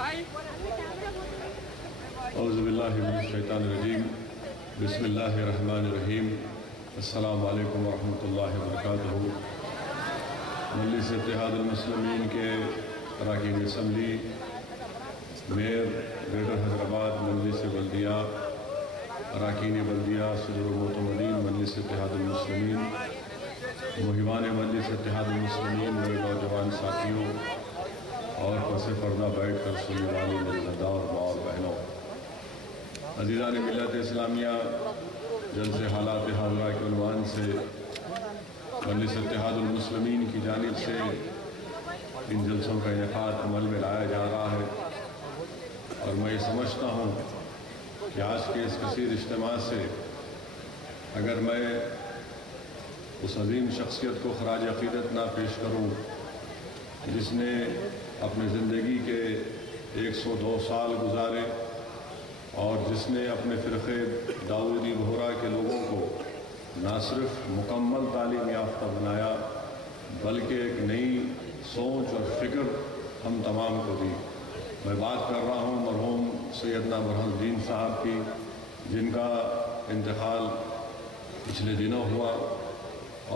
اعوذ باللہ من الشیطان الرجیم بسم اللہ الرحمن الرحیم السلام علیکم ورحمۃ اللہ وبرکاتہ۔ مجلس اتحاد المسلمین کے اراکین اسمبلی، میئر گریٹر حیدرآباد، مجلس بلدیہ، اراکین بلدیہ، صدر و معتمدین مجلس اتحاد المسلمین، مہمان مجلس اتحاد المسلمین، میرے نوجوان ساتھیوں اور پس پردہ بیٹھ کر سننے والی میری نادار ماں اور بہنوں، عزیزان ملت اسلامیہ، جلسے حالات حاضرہ کے عنوان سے مجلس اتحاد المسلمین کی جانب سے ان جلسوں کا انعقاد عمل میں لایا جا رہا ہے، اور میں یہ سمجھتا ہوں کہ آج کے اس کثیر اجتماع سے اگر میں اس عظیم شخصیت کو خراج عقیدت نہ پیش کروں جس نے اپنی زندگی کے 102 سال گزارے اور جس نے اپنے فرقے داؤدی بہرا کے لوگوں کو نہ صرف مکمل تعلیم یافتہ بنایا بلکہ ایک نئی سوچ اور فکر ہم تمام کو دی۔ میں بات کر رہا ہوں مرحوم سیدنا برہان الدین صاحب کی، جن کا انتقال پچھلے دنوں ہوا،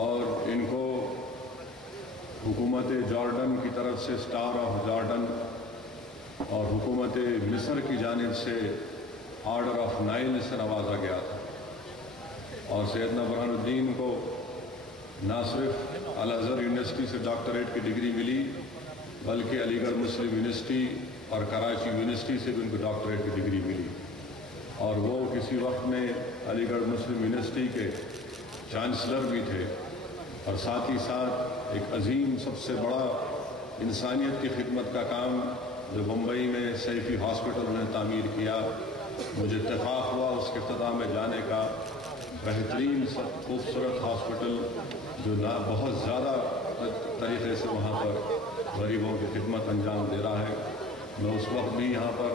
اور ان کو حکومت جارڈن کی طرف سے اسٹار آف جارڈن اور حکومت مصر کی جانب سے آرڈر آف نائل سے نوازا گیا تھا، اور سیدنا برہان الدین کو نہ صرف الازہر یونیورسٹی سے ڈاکٹریٹ کی ڈگری ملی بلکہ علی گڑھ مسلم یونیورسٹی اور کراچی یونیورسٹی سے بھی ان کو ڈاکٹریٹ کی ڈگری ملی، اور وہ کسی وقت میں علی گڑھ مسلم یونیورسٹی کے چانسلر بھی تھے، اور ساتھ ہی ساتھ ایک عظیم سب سے بڑا انسانیت کی خدمت کا کام جو بمبئی میں سیفی ہاسپٹل نے تعمیر کیا، مجھے اتفاق ہوا اس کے افتتاح میں جانے کا۔ بہترین خوبصورت ہاسپٹل جو بہت زیادہ طریقے سے وہاں پر غریبوں کی خدمت انجام دے رہا ہے۔ میں اس وقت بھی یہاں پر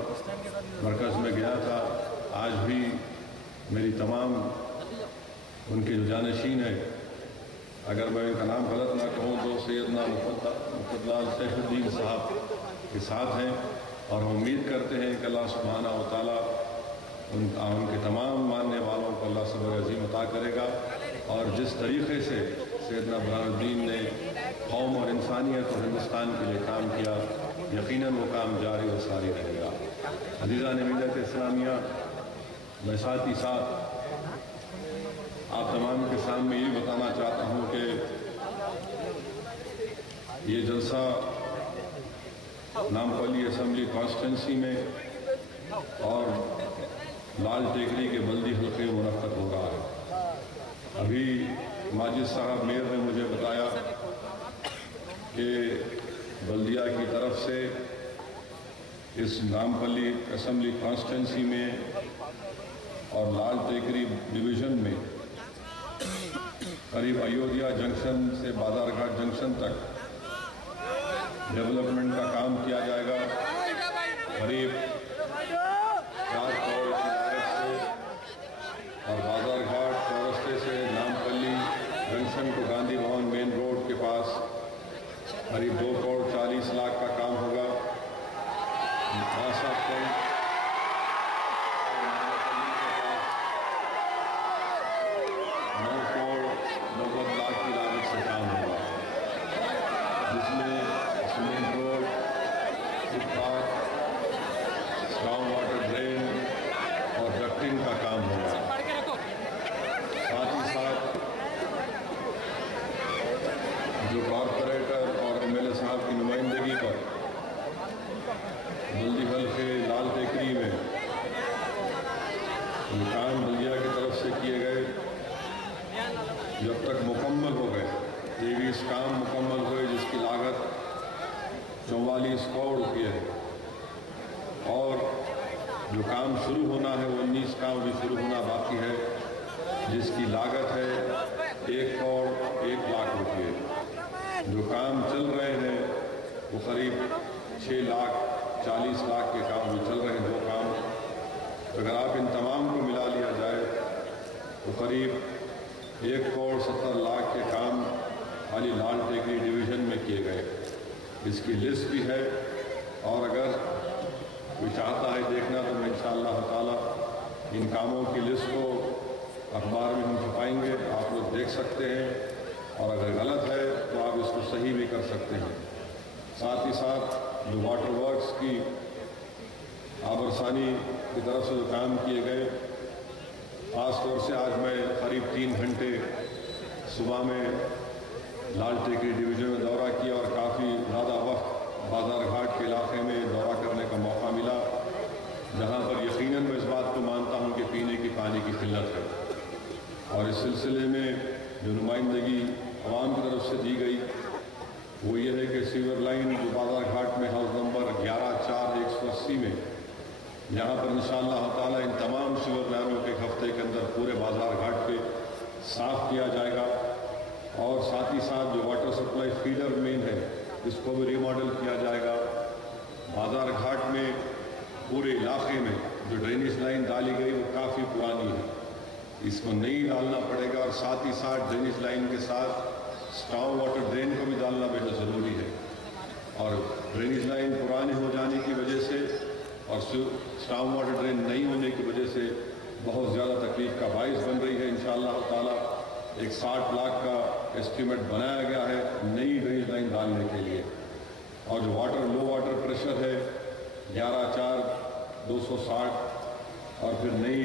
مرکز میں گیا تھا، آج بھی میری تمام ان کے جو جانشین ہیں، اگر میں ان کا نام غلط نہ کہوں تو سیدنا مفدال سیف الدین صاحب کے ساتھ ہیں، اور ہم امید کرتے ہیں کہ اللہ سبحانہ و تعالیٰ ان کے تمام ماننے والوں کو اللہ صبر عظیم عطا کرے گا، اور جس طریقے سے سیدنا برہان الدین نے قوم اور انسانیت اور ہندوستان کے لیے کام کیا، یقیناً وہ کام جاری و ساری رہے گا۔ عزیزان ملت اسلامیہ، میں ساتھ ہی ساتھ آپ تمام کے سامنے یہ بتانا چاہتا ہوں کہ یہ جلسہ نامپلی اسمبلی کانسٹیٹنسی میں اور لال ٹیکری کے بلدی حلقے میں منعقد ہو رہا ہے۔ ابھی ماجد صاحب میئر نے مجھے بتایا کہ بلدیہ کی طرف سے اس نامپلی اسمبلی کانسٹیٹنسی میں اور لال ٹیکری ڈویژن میں قریب ایودھیا جنکشن سے بازار گھاٹ جنکشن تک ڈیولپمنٹ کا کام کیا جائے گا، قریب 4 کروڑ کی لاگت سے، اور بازار گھاٹ چورستے سے نامپلی جنکشن کو گاندھی بھون مین روڈ کے پاس قریب 2 کروڑ 40 لاکھ کا کام ہوگا۔ جو کارپوریٹر اور ایم ایل اے صاحب کی نمائندگی پر بلدی حلقے لال ٹیکری میں کام بلدیہ کی طرف سے کیے گئے، جب تک مکمل ہو گئے 23 کام مکمل ہوئے جس کی لاگت 44 کروڑ روپے ہے، اور جو کام شروع ہونا ہے وہ 19 کام بھی شروع ہونا باقی ہے جس کی لاگت ہے 1 کروڑ 1 لاکھ روپے۔ جو کام چل رہے ہیں وہ قریب 6 لاکھ 40 لاکھ کے کام بھی چل رہے ہیں، 2 کام۔ اگر آپ ان تمام کو ملا لیا جائے تو قریب 1 کروڑ 70 لاکھ کے کام خالی لال ٹیکری ڈویژن میں کیے گئے، اس کی لسٹ بھی ہے، اور اگر کوئی چاہتا ہے دیکھنا تو میں انشاءاللہ تعالی ان کاموں کی لسٹ کو اخبار میں ہم چھپائیں گے، آپ لوگ دیکھ سکتے ہیں، اور اگر غلط ہے تو آپ اس کو صحیح بھی کر سکتے ہیں۔ ساتھ ہی ساتھ جو واٹر ورکس کی آبرسانی کی طرف سے جو کام کیے گئے، خاص طور سے آج میں قریب 3 گھنٹے صبح میں لال ٹیکری ڈویژن میں دورہ کیا اور کافی زیادہ وقت بازار گھاٹ کے علاقے میں دورہ کرنے کا موقع ملا، جہاں پر یقیناً میں اس بات کو مانتا ہوں کہ پینے کی پانی کی قلت ہے، اور اس سلسلے میں جو نمائندگی عوام کی طرف سے دی گئی وہ یہ ہے کہ سیور لائن جو بازار گھاٹ میں ہاؤس نمبر 11/4/180 میں، یہاں پر انشاءاللہ تعالی ان تمام سیور لائنوں کے ہفتے کے اندر پورے بازار گھاٹ پہ صاف کیا جائے گا، اور ساتھ ہی ساتھ جو واٹر سپلائی فیڈر مین ہے اس کو بھی ری ماڈل کیا جائے گا۔ بازار گھاٹ میں پورے علاقے میں جو ڈرینیج لائن ڈالی گئی وہ کافی پرانی ہے، اس کو نئی ڈالنا پڑے گا، اور ساتھ ہی ساتھ ڈرینیج لائن کے ساتھ اسٹارم واٹر ڈرین کو بھی ڈالنا بہت ضروری ہے، اور ڈرینیج لائن پرانے ہو جانے کی وجہ سے اور اسٹارم واٹر ڈرین نہیں ہونے کی وجہ سے بہت زیادہ تکلیف کا باعث بن رہی ہے۔ انشاءاللہ تعالی ایک 60 لاکھ کا ایسٹیمیٹ بنایا گیا ہے نئی ڈرینیج لائن ڈالنے کے لیے، اور جو لو واٹر پریشر ہے 11/4/260، اور پھر نئی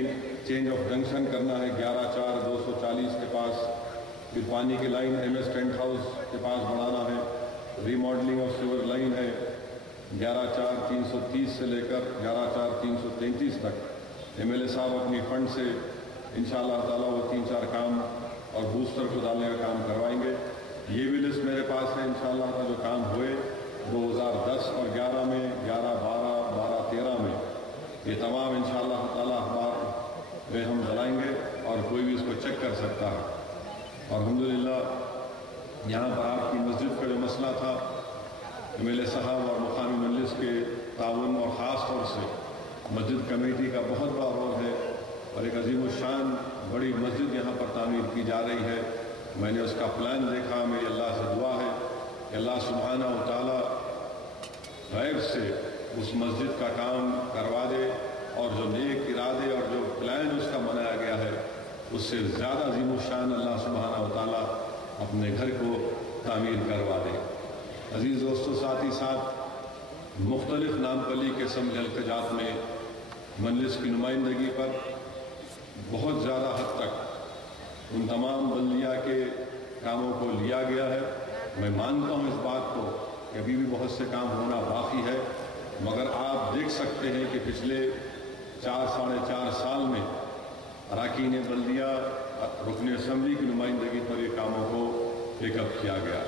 چینج آف جنکشن کرنا ہے 11/4/240 کے پاس، پھر پانی کی لائن MS ٹینٹ ہاؤس کے پاس بڑھانا ہے، ری ماڈلنگ آف سیور لائن ہے 11/4/330 سے لے کر 11/4/333 تک۔ MLA صاحب اپنی فنڈ سے انشاءاللہ تعالی وہ 3-4 کام اور بوسٹر کو ڈالنے کا کام کروائیں گے۔ یہ بھی لسٹ میرے پاس ہے انشاءاللہ تعالی جو کام ہوئے 2010 اور 11 میں، 11، 12، 12، 13 میں، یہ تمام انشاءاللہ تعالی اخبار میں ہم ڈلائیں گے اور کوئی بھی اس کو چیک کر سکتا ہے۔ اور الحمدللہ یہاں پر آپ کی مسجد کا جو مسئلہ تھا، MLA صاحب اور مقامی مجلس کے تعاون اور خاص طور سے مسجد کمیٹی کا بہت بڑا رول ہے، اور ایک عظیم الشان بڑی مسجد یہاں پر تعمیر کی جا رہی ہے۔ میں نے اس کا پلان دیکھا، میری اللہ سے دعا ہے کہ اللہ سبحانہ و تعالی غیب سے اس مسجد کا کام کروا دے، اور جو نیک ارادے اور جو پلان اس کا بنایا گیا ہے اس سے زیادہ عظیم الشان اللہ سبحانہ و تعالی اپنے گھر کو تعمیر کروا دے۔ عزیز دوستو، ساتھ ہی ساتھ مختلف نامپلی کے سمجھ التجاج میں مجلس کی نمائندگی پر بہت زیادہ حد تک ان تمام بلدیہ کے کاموں کو لیا گیا ہے۔ میں مانتا ہوں اس بات کو کہ ابھی بھی بہت سے کام ہونا باقی ہے، مگر آپ دیکھ سکتے ہیں کہ پچھلے 4-4.5 سال میں اراکین بلدیہ رکن اسمبلی کی نمائندگی پر یہ کاموں کو پک اپ کیا گیا۔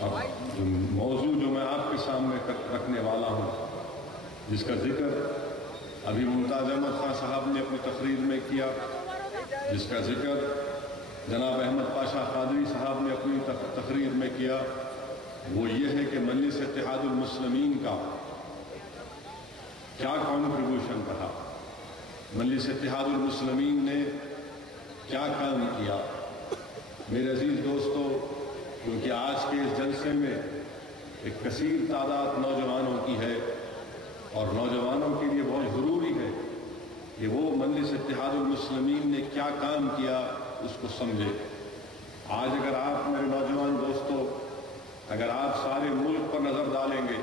اب جو موضوع جو میں آپ کے سامنے رکھنے والا ہوں، جس کا ذکر ابھی ممتاز احمد خان صاحب نے اپنی تقریر میں کیا، جس کا ذکر جناب احمد پاشا قادری صاحب نے اپنی تقریر میں کیا، وہ یہ ہے کہ مجلس اتحاد المسلمین کا کیا کنٹریبیوشن رہا، مجلس اتحاد المسلمین نے کیا کام کیا۔ میرے عزیز دوستو، کیونکہ آج کے اس جلسے میں ایک کثیر تعداد نوجوانوں کی ہے، اور نوجوانوں کے لیے بہت ضروری ہے کہ وہ مجلس اتحاد المسلمین نے کیا کام کیا اس کو سمجھے۔ آج اگر آپ میرے نوجوان دوستو، اگر آپ سارے ملک پر نظر ڈالیں گے،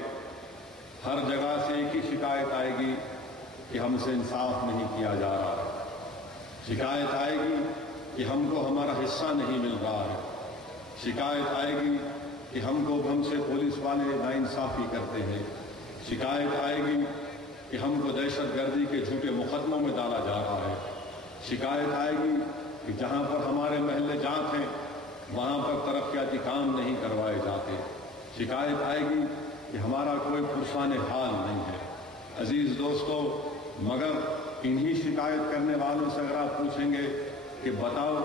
ہر جگہ سے ایک ہی شکایت آئے گی کہ ہم سے انصاف نہیں کیا جا رہا، شکایت آئے گی کہ ہم کو ہمارا حصہ نہیں مل رہا ہے، شکایت آئے گی کہ ہم سے پولیس والے ناانصافی کرتے ہیں، شکایت آئے گی کہ ہم کو دہشت گردی کے جھوٹے مقدموں میں ڈالا جا رہا ہے، شکایت آئے گی کہ جہاں پر ہمارے محلے جات ہیں وہاں پر ترقیاتی کام نہیں کروائے جاتے، شکایت آئے گی کہ ہمارا کوئی پرسان حال نہیں ہے۔ عزیز دوستو، مگر انہی شکایت کرنے والوں سے اگر آپ پوچھیں گے کہ بتاؤ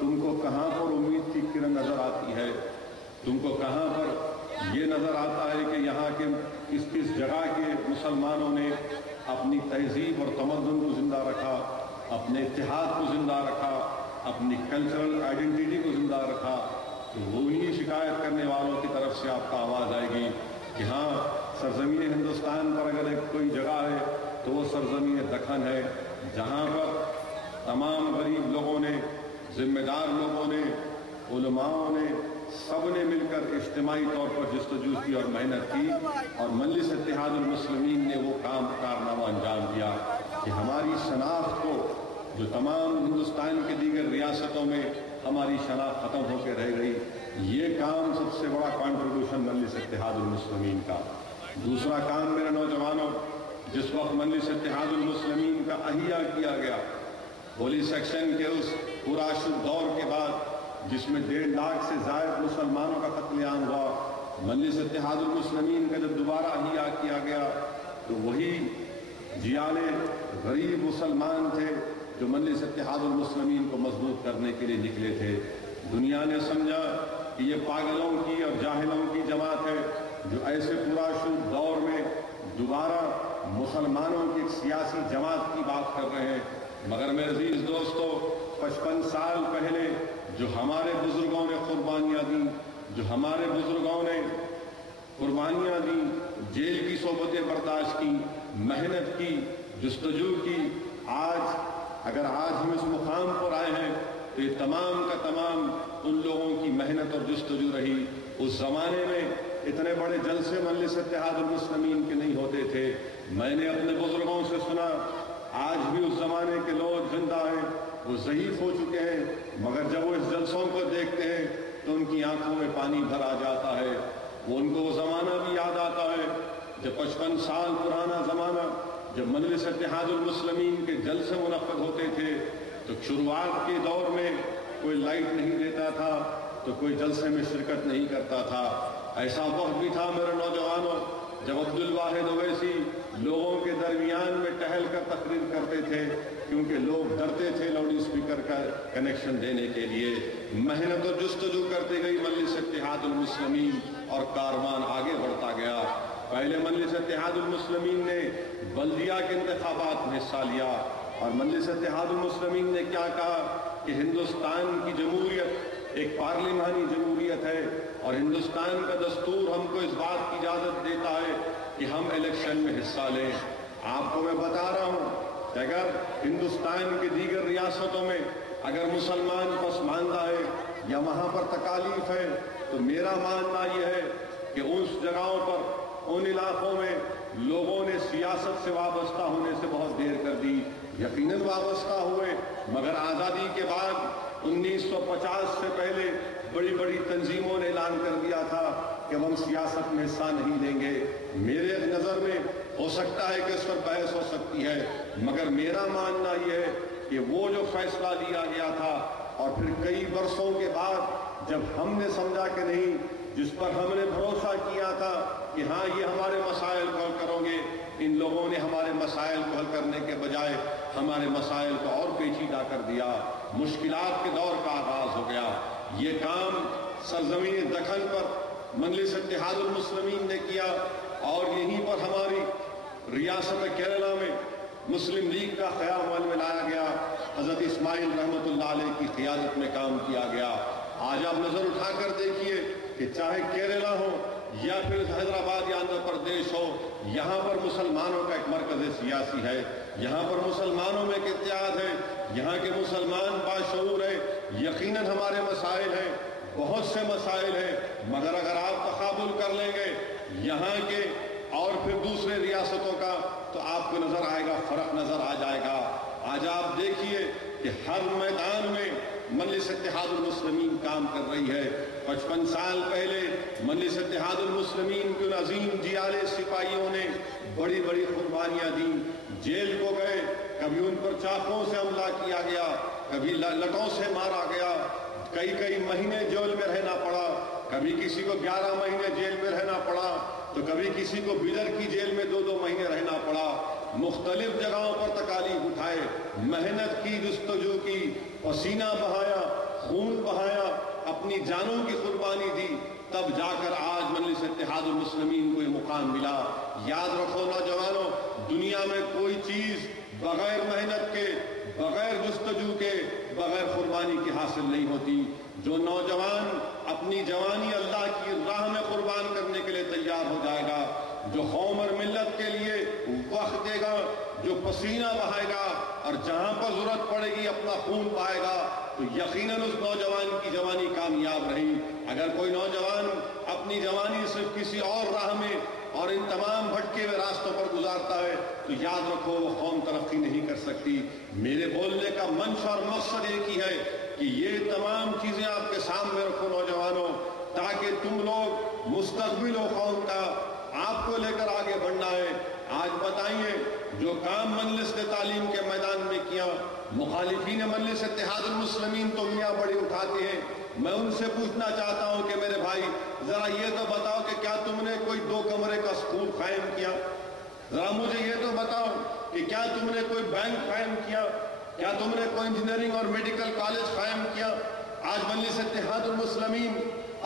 تم کو کہاں پر امید کی کرن نظر آتی ہے، تم کو کہاں پر یہ نظر آتا ہے کہ یہاں کے کس جگہ کے مسلمانوں نے اپنی تہذیب اور تمدن کو زندہ رکھا، اپنے اتحاد کو زندہ رکھا، اپنی کلچرل آئیڈینٹیٹی کو زندہ رکھا، تو وہ انہی شکایت کرنے والوں کی طرف سے آپ کا آواز آئے گی کہ ہاں सरजमीन हिंदुस्तान पर अगर एक कोई जगह है तो वो सरजमीन दखन है, जहाँ पर तमाम गरीब लोगों ने, जिम्मेदार लोगों ने, उलमाओं ने, सब ने मिलकर इज्तिमाई तौर पर जस्तजू की और मेहनत की, और मजलिस इत्तेहादुल मुस्लिमीन ने वो कारनामा अंजाम दिया कि हमारी शनाख्त को, जो तमाम हिंदुस्तान के दीगर रियासतों में हमारी शनाख्त ख़त्म होकर रह गई, ये काम सबसे बड़ा कंट्रीब्यूशन मजलिस इत्तेहादुल मुस्लिमीन का। दूसरा काम मेरे नौजवानों, जिस वक्त मजलिस इत्तेहादुल मुस्लिमीन का अहिया किया गया पुलिस एक्शन के उस पुराशुभ दौर के बाद, जिसमें 1.5 लाख से ज़ायद मुसलमानों का कत्लेआम हुआ, मजलिस इत्तेहादुल मुस्लिमीन का जब दोबारा अहिया किया गया तो वही जियाले गरीब मुसलमान थे जो मजलिस इत्तेहादुल मुस्लिमीन को मजबूत करने के लिए निकले थे। दुनिया ने समझा कि ये पागलों की और जाहिलों की जमात है जो ऐसे पुराशुभ दौर में दोबारा मुसलमानों की एक सियासी जमात की बात कर रहे हैं। मगर मेरे अजीज दोस्तों, 55 साल पहले जो हमारे बुजुर्गों ने कुर्बानियाँ दी, जो हमारे बुजुर्गों ने कुर्बानियाँ दी, जेल की सोबतें बर्दाश्त की, मेहनत की, जस्तजू की, अगर आज हम इस मुकाम पर आए हैं तो ये तमाम का तमाम उन लोगों की मेहनत और जस्तजू रही। उस ज़माने में इतने बड़े जलसे मजलिस इत्तेहादुल मुस्लिमीन के नहीं होते थे। मैंने अपने बुजुर्गों से सुना, आज भी उस ज़माने के लोग जिंदा हैं, वो ज़ईफ़ हो चुके हैं, मगर जब वो इस जलसों को देखते हैं तो उनकी आंखों में पानी भर आ जाता है। उनको वो ज़माना भी याद आता है जब 55 साल पुराना ज़माना, जब मजलिस इत्तेहादुल मुस्लिमीन के जलसे मुनक़्क़द होते थे तो शुरुआत के दौर में कोई लाइट नहीं देता था, तो कोई जलसे में शिरकत नहीं करता था। ऐसा वक्त भी था मेरे नौजवानों जब अब्दुल वाहिद ओवैसी लोगों के दरमियान में टहल कर तकरीर करते थे, क्योंकि लोग डरते थे लाउड स्पीकर का कनेक्शन देने के लिए। मेहनत और जुस्तजू करते गई मजलिस इत्तेहादुल मुस्लिमीन और कारवान आगे बढ़ता गया। पहले मजलिस इत्तेहादुल मुस्लिमीन ने बल्दिया के इंतखाबात में हिस्सा लिया, और मजलिस इत्तेहादुल मुस्लिमीन ने क्या कहा कि हिंदुस्तान की जमहूरियत एक पार्लिमानी जमहूरियत है, और हिंदुस्तान का दस्तूर हमको इस बात की इजाज़त देता है कि हम इलेक्शन में हिस्सा लें। आपको मैं बता रहा हूँ कि अगर हिंदुस्तान की दीगर रियासतों में अगर मुसलमान पसमानदा है या वहाँ पर तकालीफ है, तो मेरा मानना यह है कि उस जगहों पर, उन इलाकों में लोगों ने सियासत से वाबस्ता होने से बहुत देर कर दी। यकीनन वाबस्ता हुए, मगर आज़ादी के बाद 1950 से पहले बड़ी बड़ी तंजीमों ने ऐलान कर दिया था कि हम सियासत में हिस्सा नहीं लेंगे। मेरे नज़र में हो सकता है कि इस पर बहस हो सकती है, मगर मेरा मानना यह है कि वो जो फैसला लिया गया था, और फिर कई बरसों के बाद जब हमने समझा कि नहीं, जिस पर हमने भरोसा किया था कि हाँ ये हमारे मसाइल को हल करोगे, इन लोगों ने हमारे मसाइल को हल करने के बजाय हमारे मसाइल को और पेचीदा कर दिया। मुश्किलात के दौर का आगाज हो गया। ये काम सरजमीन दखन पर मजलिस इत्तेहादुल मुस्लिमीन ने किया, और यहीं पर हमारी रियासत केरला में मुस्लिम लीग का क़याम में लाया गया। हज़रत इस्माइल रहमतुल्लाह अलैह की क़ियादत में काम किया गया। आज आप नज़र उठाकर देखिए कि चाहे केरला हो या फिर हैदराबाद या आंध्र प्रदेश हो, यहाँ पर मुसलमानों का एक मरकज़ सियासी है, यहाँ पर मुसलमानों में एक इत्तेहाद है, यहाँ के मुसलमान बाशऊर है। यकीनन हमारे मसाइल हैं, बहुत से मसाइल हैं, मगर अगर आप तक़ाबुल कर लेंगे यहाँ के और फिर दूसरे रियासतों का, तो आपको नज़र आएगा, फ़र्क नज़र आ जाएगा। आज आप देखिए कि हर मैदान में मजलिस इत्तेहादुल मुस्लिमीन काम कर रही है। 55 साल पहले मजलिस इत्तेहादुल मुस्लिमीन के अजीम जियाले सिपाहियों ने बड़ी बड़ी कुर्बानियाँ दी, जेल को गए, कभी उन पर चाकुओं से हमला किया गया, कभी लटों से मारा गया, कई महीने जेल में रहना पड़ा, कभी किसी को 11 महीने जेल में रहना पड़ा, तो कभी किसी को बिदर की जेल में 2-2 महीने रहना पड़ा। मुख्तलिफ जगहों पर तकालीफ उठाए, मेहनत की, जुस्तजू की, पसीना बहाया, खून बहाया, अपनी जानों की कुर्बानी दी, तब जाकर आज मजलिस इत्तेहादुल मुस्लिमीन को ये मुकाम मिला। याद रखो नौजवानों, दुनिया में कोई चीज़ बगैर मेहनत के, बगैर जुस्तजू के, बगैर कुर्बानी की हासिल नहीं होती। जो नौजवान अपनी जवानी अल्लाह की राह में कुर्बान करने के लिए तैयार हो जाएगा, جو قوم اور ملت کے لیے وقت دے گا، جو پسینہ بہائے گا اور جہاں پر ضرورت پڑے گی اپنا خون پائے گا، تو یقیناً اس نوجوان کی جوانی کامیاب رہی۔ اگر کوئی نوجوان اپنی جوانی صرف کسی اور راہ میں اور ان تمام بھٹکے ہوئے راستوں پر گزارتا ہے تو یاد رکھو وہ قوم ترقی نہیں کر سکتی۔ میرے بولنے کا منشا اور مقصد ایک ہی ہے کہ یہ تمام چیزیں آپ کے سامنے رکھو نوجوانوں، تاکہ تم لوگ مستقبل و قوم کا آپ کو لے کر آگے بڑھنا ہے۔ آج بتائیے جو کام مجلس نے تعلیم کے میدان میں کیا، مخالفین مجلس اتحاد المسلمین تو میاں بڑی اٹھاتے ہیں۔ میں ان سے پوچھنا چاہتا ہوں کہ میرے بھائی ذرا یہ تو بتاؤ کہ کیا تم نے کوئی 2 کمرے کا اسکول قائم کیا؟ ذرا مجھے یہ تو بتاؤ کہ کیا تم نے کوئی بینک قائم کیا؟ کیا تم نے کوئی انجینئرنگ اور میڈیکل کالج قائم کیا؟ آج مجلس اتحاد المسلمین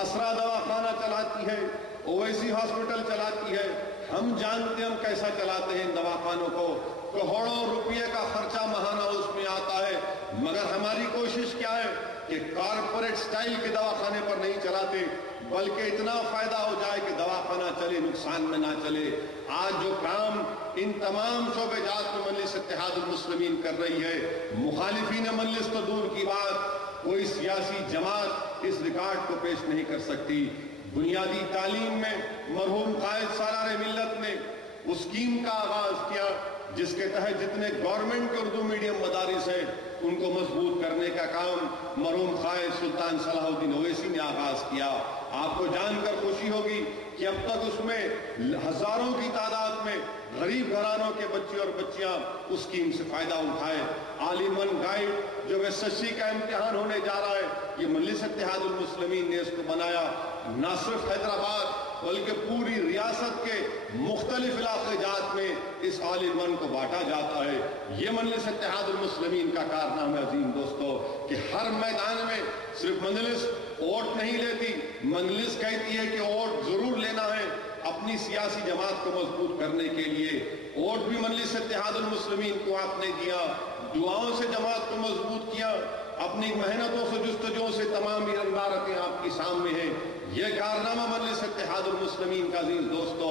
اسرا دواخانہ چلاتی ہے، اویسی ہاسپٹل چلاتی ہے۔ ہم جانتے ہم کیسا چلاتے ہیں ان دواخانوں کو، کروڑوں روپے کا خرچہ ماہانہ اس میں آتا ہے، مگر ہماری کوشش کیا ہے کہ کارپوریٹ سٹائل کے دواخانے پر نہیں چلاتے، بلکہ اتنا فائدہ ہو جائے کہ دواخانہ چلے، نقصان میں نہ چلے۔ آج جو کام ان تمام شعبے جات میں مجلس اتحاد المسلمین کر رہی ہے، مخالفین مجلس تو دور کی بات، کوئی سیاسی جماعت اس ریکارڈ کو پیش نہیں کر سکتی۔ بنیادی تعلیم میں مرحوم قائد سالار ملت نے اس اسکیم کا آغاز کیا جس کے تحت جتنے گورنمنٹ کے اردو میڈیم مدارس ہیں ان کو مضبوط کرنے کا کام مرحوم قائد سلطان صلاح الدین اویسی نے آغاز کیا۔ آپ کو جان کر خوشی ہوگی کہ اب تک اس میں ہزاروں کی تعداد میں غریب گھرانوں کے بچے اور بچیاں اس اسکیم سے فائدہ اٹھائے۔ عالم ون گائیڈ جو SSC کا امتحان ہونے جا رہا ہے، یہ مجلس اتحاد المسلمین نے اس کو بنایا۔ نہ صرف حیدرآباد بلکہ پوری ریاست کے مختلف علاقے جات میں اس عالم ون کو بانٹا جاتا ہے۔ یہ مجلس اتحاد المسلمین کا کارنامہ ہے عظیم دوستو، کہ ہر میدان میں صرف مجلس ووٹ نہیں لیتی، مجلس کہتی ہے کہ ووٹ ضرور لینا ہے اپنی سیاسی جماعت کو مضبوط کرنے کے لیے۔ ووٹ بھی مجلس اتحاد المسلمین کو آپ نے دیا، دعاؤں سے جماعت کو مضبوط کیا، اپنی محنتوں سے جستجوں سے تمام عمارتیں آپ کی سامنے ہیں۔ یہ کارنامہ مجلس اتحاد المسلمین کا عزیز دوستو،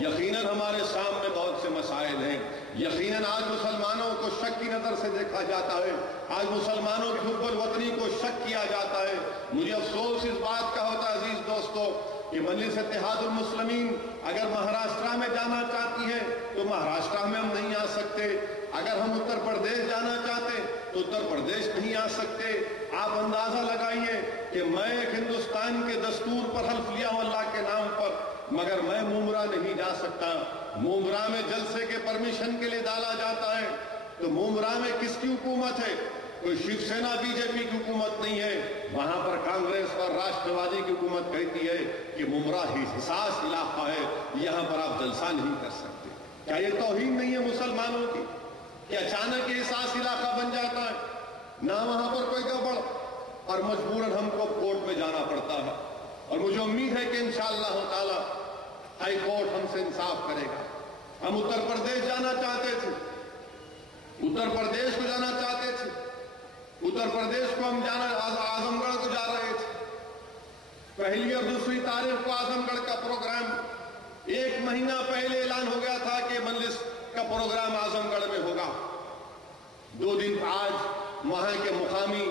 یقیناً ہمارے سامنے بہت سے مسائل ہیں۔ یقیناً آج مسلمانوں کو شک کی نظر سے دیکھا جاتا ہے، آج مسلمانوں کی حب الوطنی کو شک کیا جاتا ہے۔ مجھے افسوس اس بات کا ہوتا ہے عزیز دوستو کہ مجلس اتحاد المسلمین اگر مہاراشٹرا میں جانا چاہتی ہے تو مہاراشٹرا میں ہم نہیں آ سکتے، اگر ہم اتر پردیش جانا چاہتے تو اتر پردیش نہیں آ سکتے۔ آپ اندازہ لگائیے کہ میں ایک ہندوستان کے دستور پر حلف لیا ہوں اللہ کے نام پر، مگر میں مومرا نہیں جا سکتا۔ مومرا میں جلسے کے پرمیشن کے لیے ڈالا جاتا ہے تو مومرا میں کس کی حکومت ہے؟ کوئی شیو سینا BJP کی حکومت نہیں ہے، وہاں پر کانگریس اور راشٹروادی کی حکومت کہتی ہے کہ مومرا ہی حساس علاقہ ہے، یہاں پر آپ جلسہ نہیں کر سکتے۔ کیا یہ توہین نہیں ہے مسلمانوں کی کہ اچانک یہ حساس علاقہ بن جاتا ہے؟ نہ وہاں پر کوئی گڑبڑ، اور مجبوراً ہم کو کورٹ میں جانا پڑتا ہے، اور مجھے امید ہے کہ انشاءاللہ تعالی ہائی کورٹ ہم سے انصاف کرے گا۔ ہم اتر پردیش جانا چاہتے تھے، اتر پردیش کو جانا چاہتے تھے، اتر پردیش کو ہم جانا اعظم گڑھ کو جا رہے تھے۔ پہلی اور دوسری تاریخ کو اعظم گڑھ کا پروگرام 1 مہینہ پہلے اعلان ہو گیا تھا کہ مجلس کا پروگرام اعظم گڑھ میں ہوگا۔ 2 دن آج وہاں کے مقامی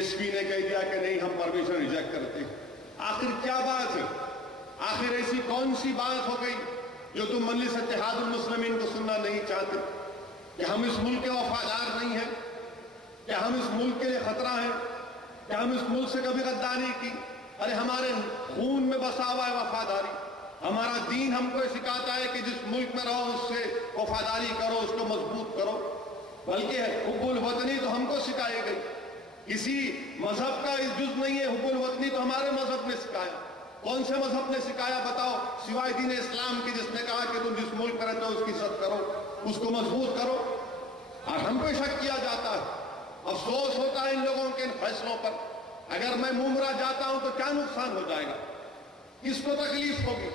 SP نے کہہ دیا کہ نہیں، ہم پرمیشن ریجیکٹ کرتے ہیں۔ آخر کیا بات ہے؟ آخر ایسی کون سی بات ہو گئی جو تم مجلس اتحاد المسلمین کو سننا نہیں چاہتے؟ کہ ہم اس ملک کے وفادار نہیں ہیں؟ کیا ہم اس ملک کے لیے خطرہ ہیں؟ کیا ہم اس ملک سے کبھی غداری کی؟ ارے ہمارے خون میں بسا ہوا ہے وفاداری۔ ہمارا دین ہم کو سکھاتا ہے کہ جس ملک میں رہو اس سے وفاداری کرو، اس کو مضبوط کرو، بلکہ حب الوطنی تو ہم کو سکھائی گئی۔ کسی مذہب کا اس جز نہیں ہے، حب الوطنی تو ہمارے مذہب نے سکھایا۔ کون سے مذہب نے سکھایا بتاؤ سوائے دین اسلام کی، جس نے کہا کہ تم جس ملک میں رہتے ہو اس کی عزت کرو، اس کو مضبوط کرو، اور ہم پہ شک کیا جاتا ہے۔ افسوس ہوتا ہے ان لوگوں کے ان فیصلوں پر۔ اگر میں مومرا جاتا ہوں تو کیا نقصان ہو جائے گا؟ کس کو تکلیف ہوگی؟